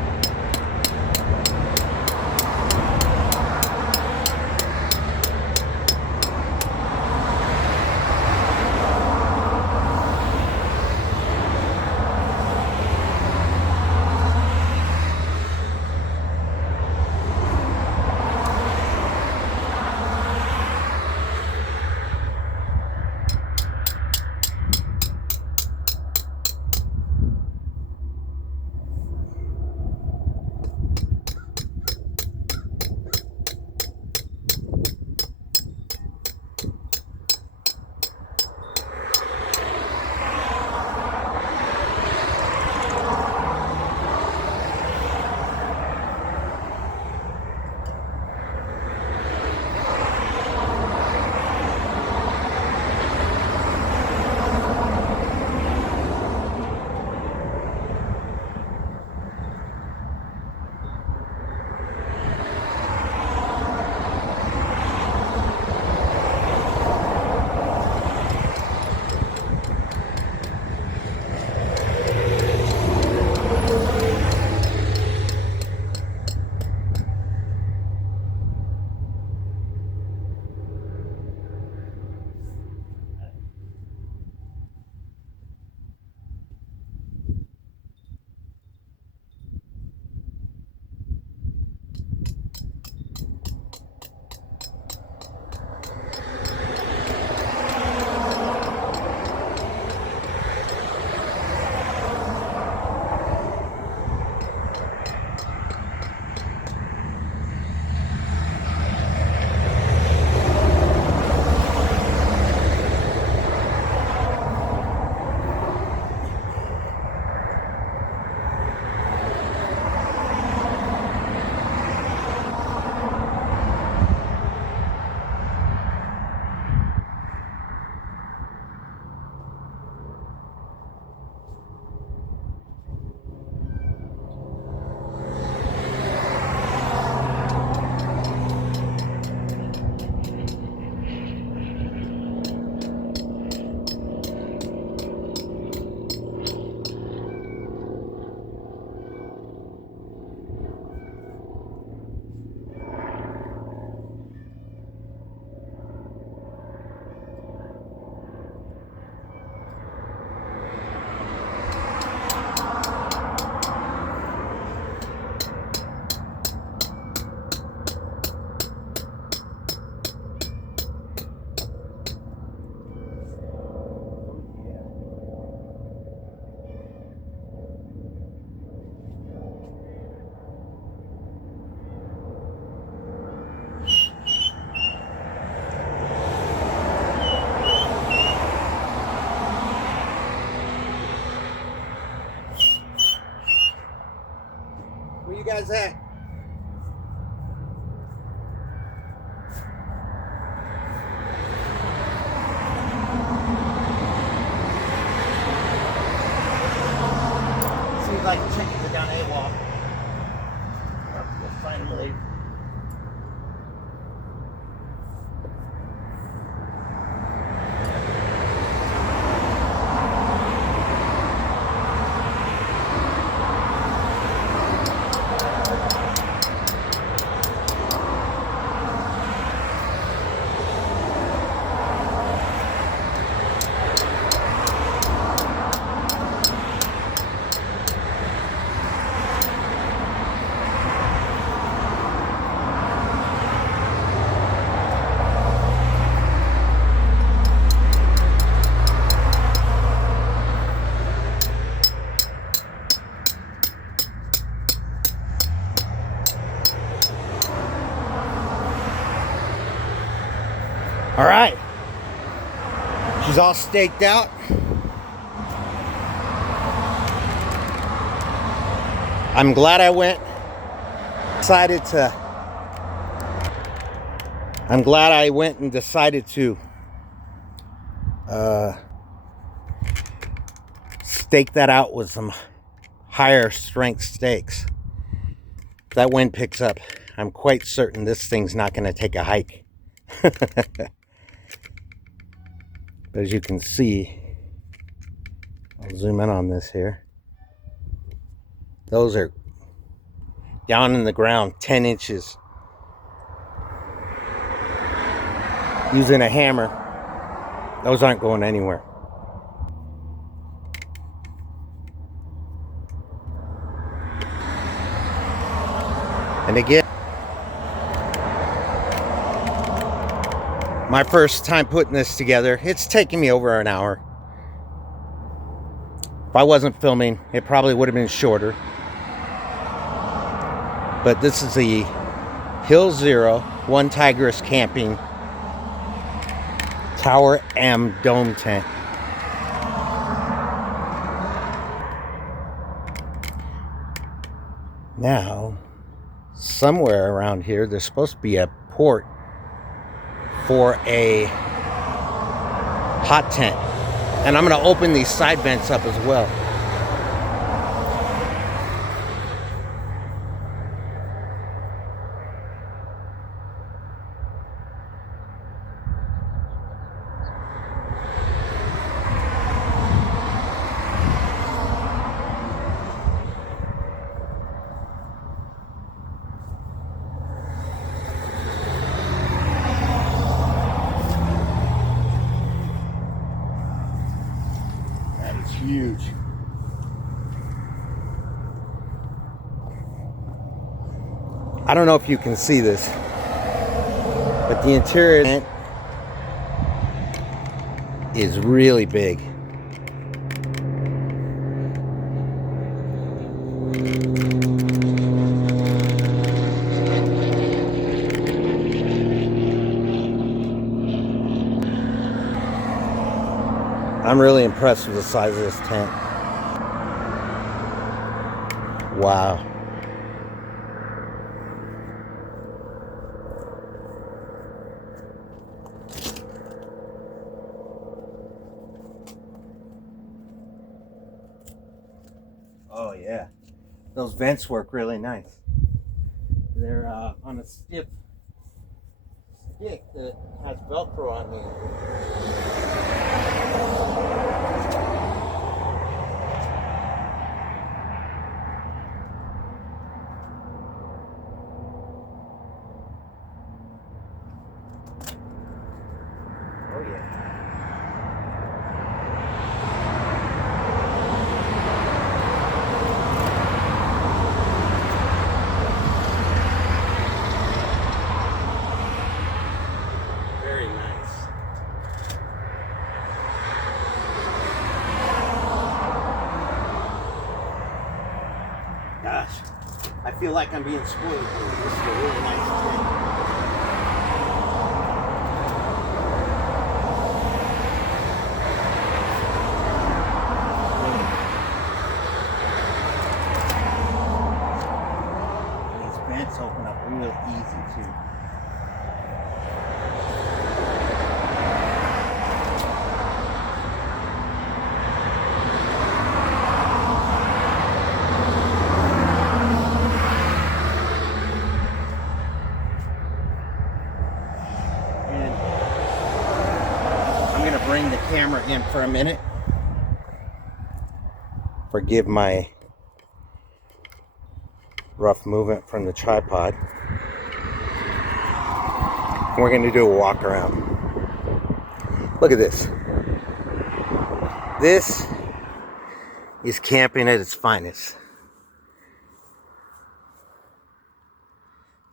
guys at? Seems like chickens are down AWOL. We'll find them later. All right, she's all staked out. I'm glad I went. I'm glad I went and decided to stake that out with some higher strength stakes. If that wind picks up, I'm quite certain this thing's not going to take a hike. But as you can see, I'll zoom in on this here. Those are down in the ground 10 inches. Using a hammer, those aren't going anywhere. And again, my first time putting this together, it's taken me over an hour. If I wasn't filming, it probably would have been shorter. But this is the Hill Zero ONE TIGRIS Camping Tower-M dome tent. Now, somewhere around here, there's supposed to be a port for a hot tent. And I'm going to open these side vents up as well. Huge. I don't know if you can see this, but the interior is really big. I'm really impressed with the size of this tent. Wow. Oh yeah, those vents work really nice. They're on a stiff stick that has Velcro on the Gosh, I feel like I'm being spoiled here. This is a really nice thing. And I'm gonna bring the camera in for a minute. Forgive my rough movement from the tripod. We're gonna do a walk around. Look at this. This is camping at its finest.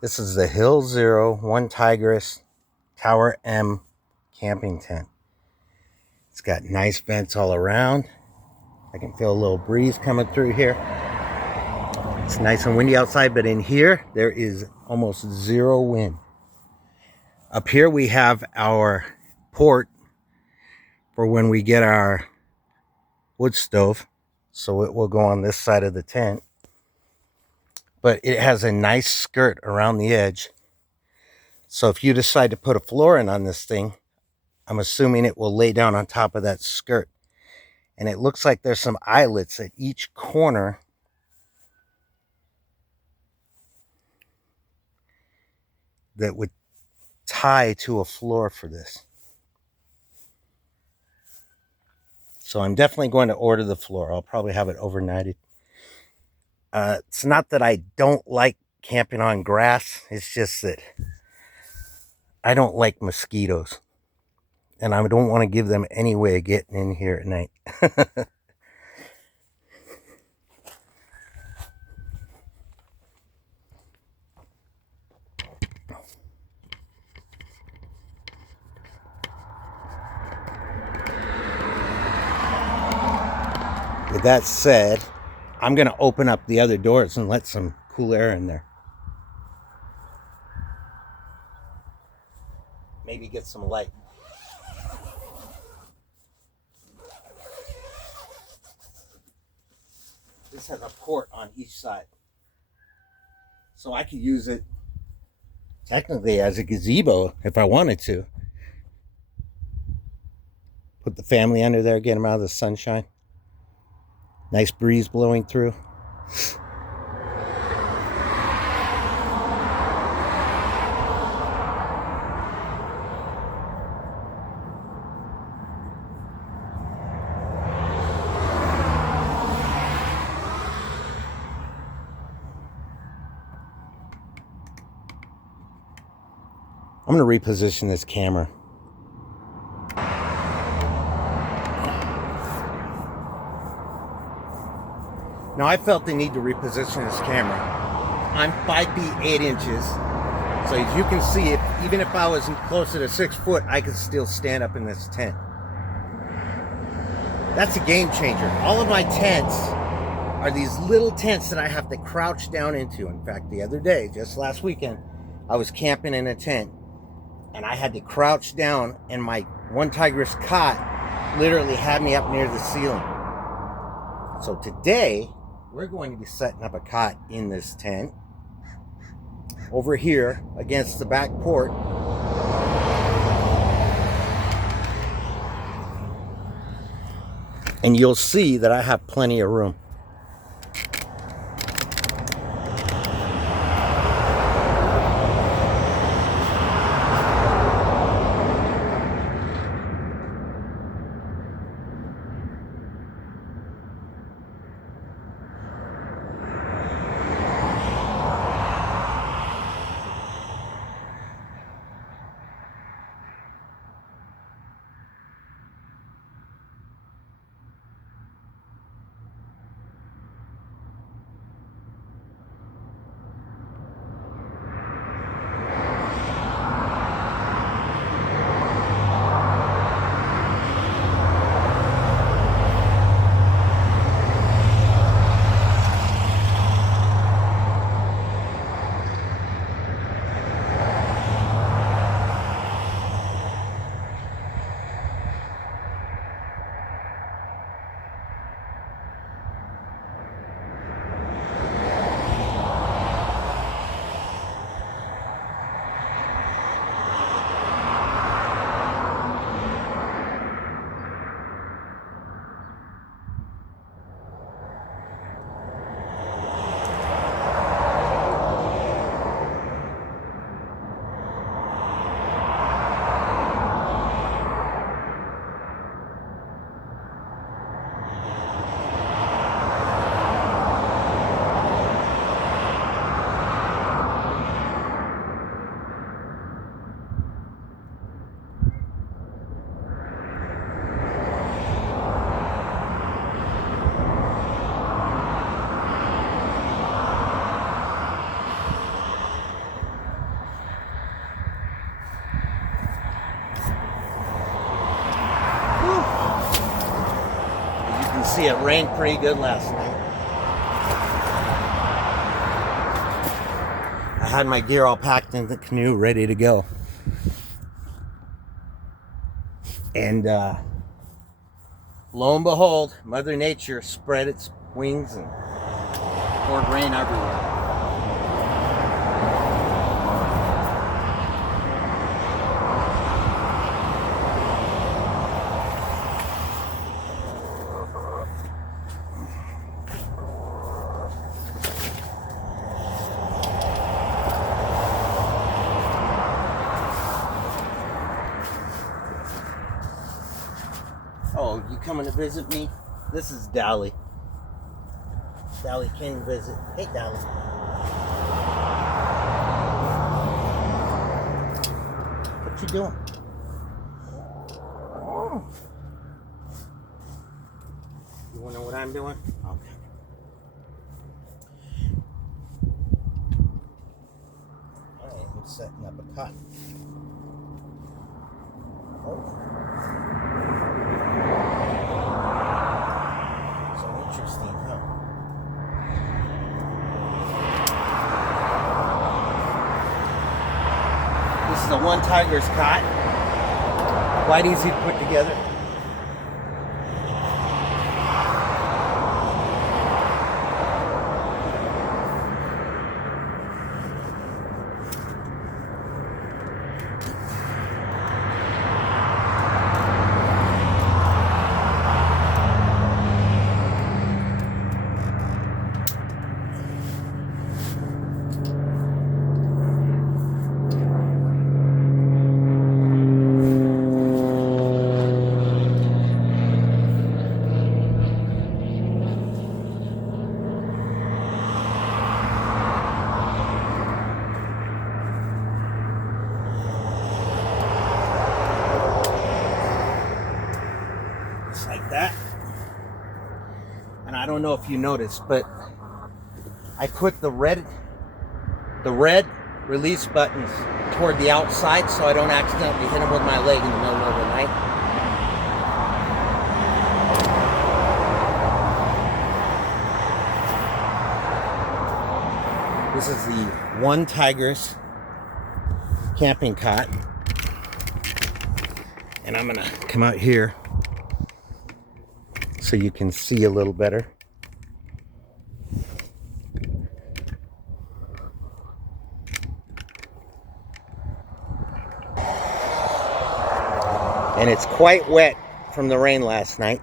This is the Hill Zero One Tigris Tower-M camping tent. It's got nice vents all around. I can feel a little breeze coming through here. It's nice and windy outside, but in here, there is almost zero wind. Up here, we have our port for when we get our wood stove. So it will go on this side of the tent. But it has a nice skirt around the edge. So if you decide to put a floor in on this thing, I'm assuming it will lay down on top of that skirt. And it looks like there's some eyelets at each corner that would tie to a floor for this. So I'm definitely going to order the floor. I'll probably have it overnighted. It's not that I don't like camping on grass. It's just that I don't like mosquitoes. And I don't want to give them any way of getting in here at night. With that said, I'm going to open up the other doors and let some cool air in there. Maybe get some light. This has a port on each side. So I could use it technically as a gazebo if I wanted to. Put the family under there, get them out of the sunshine. Nice breeze blowing through. I'm going to reposition this camera. Now, I felt the need to reposition this camera. I'm 5 feet 8 inches. So as you can see, even if I was closer to 6 foot, I could still stand up in this tent. That's a game changer. All of my tents are these little tents that I have to crouch down into. In fact, the other day, just last weekend, I was camping in a tent and I had to crouch down, and my One Tigris cot literally had me up near the ceiling. So today, we're going to be setting up a cot in this tent over here against the back port. And you'll see that I have plenty of room. see it rained pretty good last night. I had my gear all packed in the canoe, ready to go. And lo and behold, Mother Nature spread its wings and poured rain everywhere. Oh, you coming to visit me? This is Dolly. Dolly came to visit. Hey, Dolly. What you doing? Oh. You wanna know what I'm doing? Okay. Alright, I'm setting up a cot. Oh. Interesting, huh? This is a ONE TIGRIS cot. Quite easy to put together. Like that. And I don't know if you noticed, but I put the red release buttons toward the outside so I don't accidentally hit them with my leg in the middle of the night. This is the ONE TIGRIS camping cot. And I'm gonna come out here so you can see a little better. And it's quite wet from the rain last night.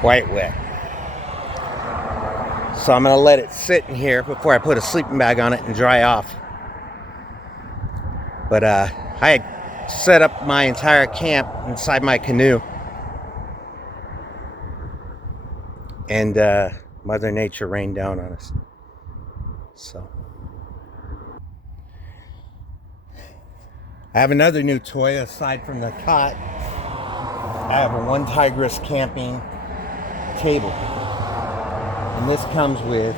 Quite wet. So I'm going to let it sit in here before I put a sleeping bag on it and dry off. But I had set up my entire camp inside my canoe. And Mother Nature rained down on us. So I have another new toy aside from the cot. I have a ONE TIGRIS camping table. And this comes with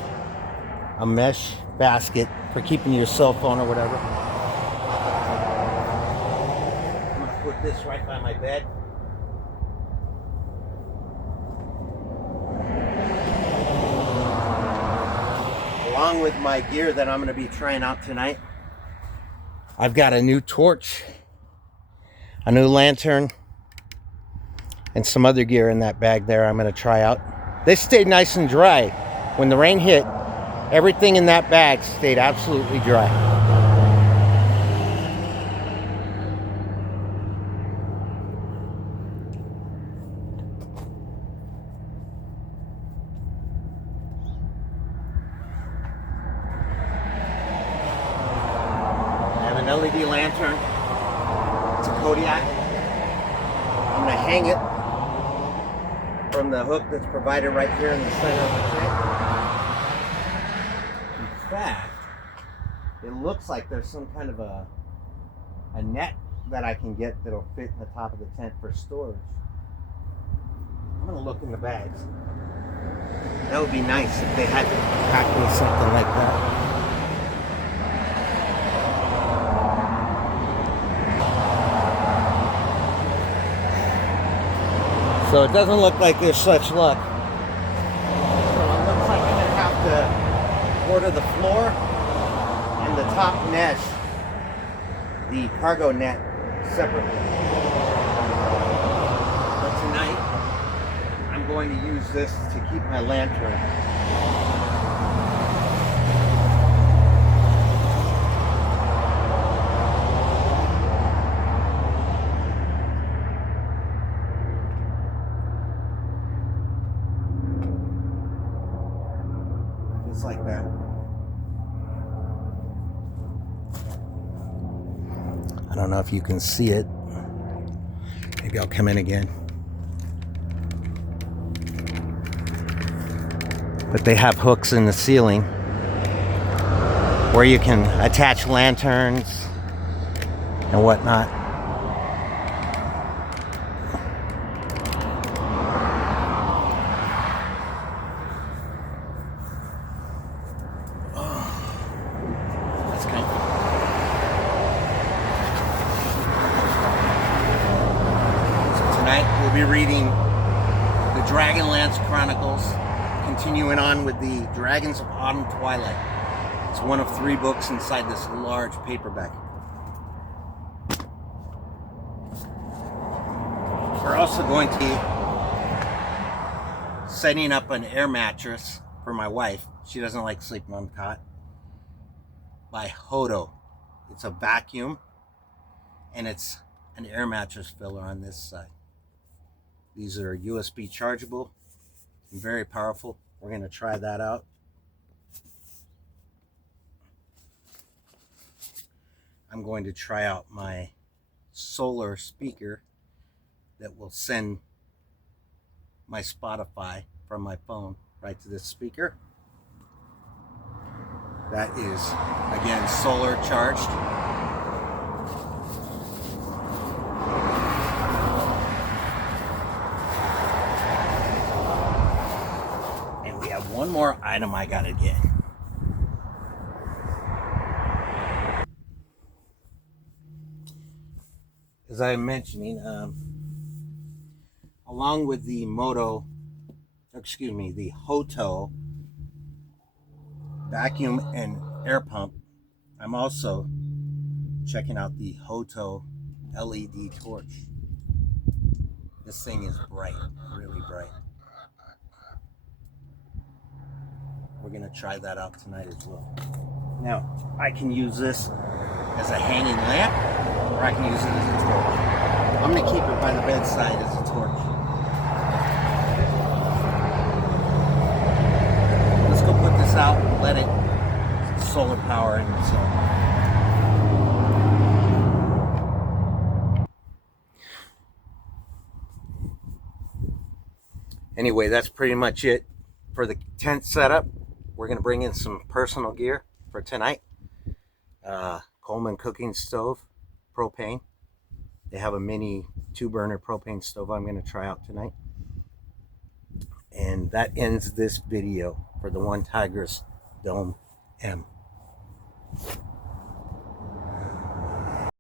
a mesh basket for keeping your cell phone or whatever. I'm going to put this right by my bed. Along with my gear that I'm going to be trying out tonight, I've got a new torch, a new lantern, and some other gear in that bag there I'm going to try out. They stayed nice and dry. When the rain hit, everything in that bag stayed absolutely dry. I have an LED lantern. It's a Kodiak. I'm going to hang it from the hook that's provided right here in the center of the tank. In fact, it looks like there's some kind of a net that I can get that'll fit in the top of the tent for storage. I'm gonna look in the bags. That would be nice if they had packed me something like that. So it doesn't look like there's such luck. So it looks like I'm gonna have to order the floor and the top mesh, the cargo net, separately. But tonight, I'm going to use this to keep my lantern. Just like that. I don't know if you can see it. Maybe I'll come in again. But they have hooks in the ceiling where you can attach lanterns and whatnot. That's comfortable. So tonight we'll be reading the Dragonlance Chronicles, continuing on with the Dragons of Autumn Twilight. It's one of 3 books inside this large paperback. We're also going to be setting up an air mattress for my wife. She doesn't like sleeping on the cot. By Hodo. It's a vacuum and it's an air mattress filler on this side. These are USB chargeable and very powerful. We're going to try that out. I'm going to try out my solar speaker that will send my Spotify from my phone right to this speaker. That is, again, solar charged. And we have one more item I gotta get. As I'm mentioning, along with the the Hoto vacuum and air pump, I'm also checking out the Hoto LED torch. This thing is bright, really bright. We're gonna try that out tonight as well. Now, I can use this as a hanging lamp, or I can use it as a torch. I'm gonna keep it by the bedside as a torch. Let's go put this out and let it solar power in itself. Anyway, that's pretty much it for the tent setup. We're gonna bring in some personal gear for tonight. Coleman cooking stove, propane. They have a mini 2-burner propane stove I'm going to try out tonight. And that ends this video for the ONE TIGRIS Tower-M.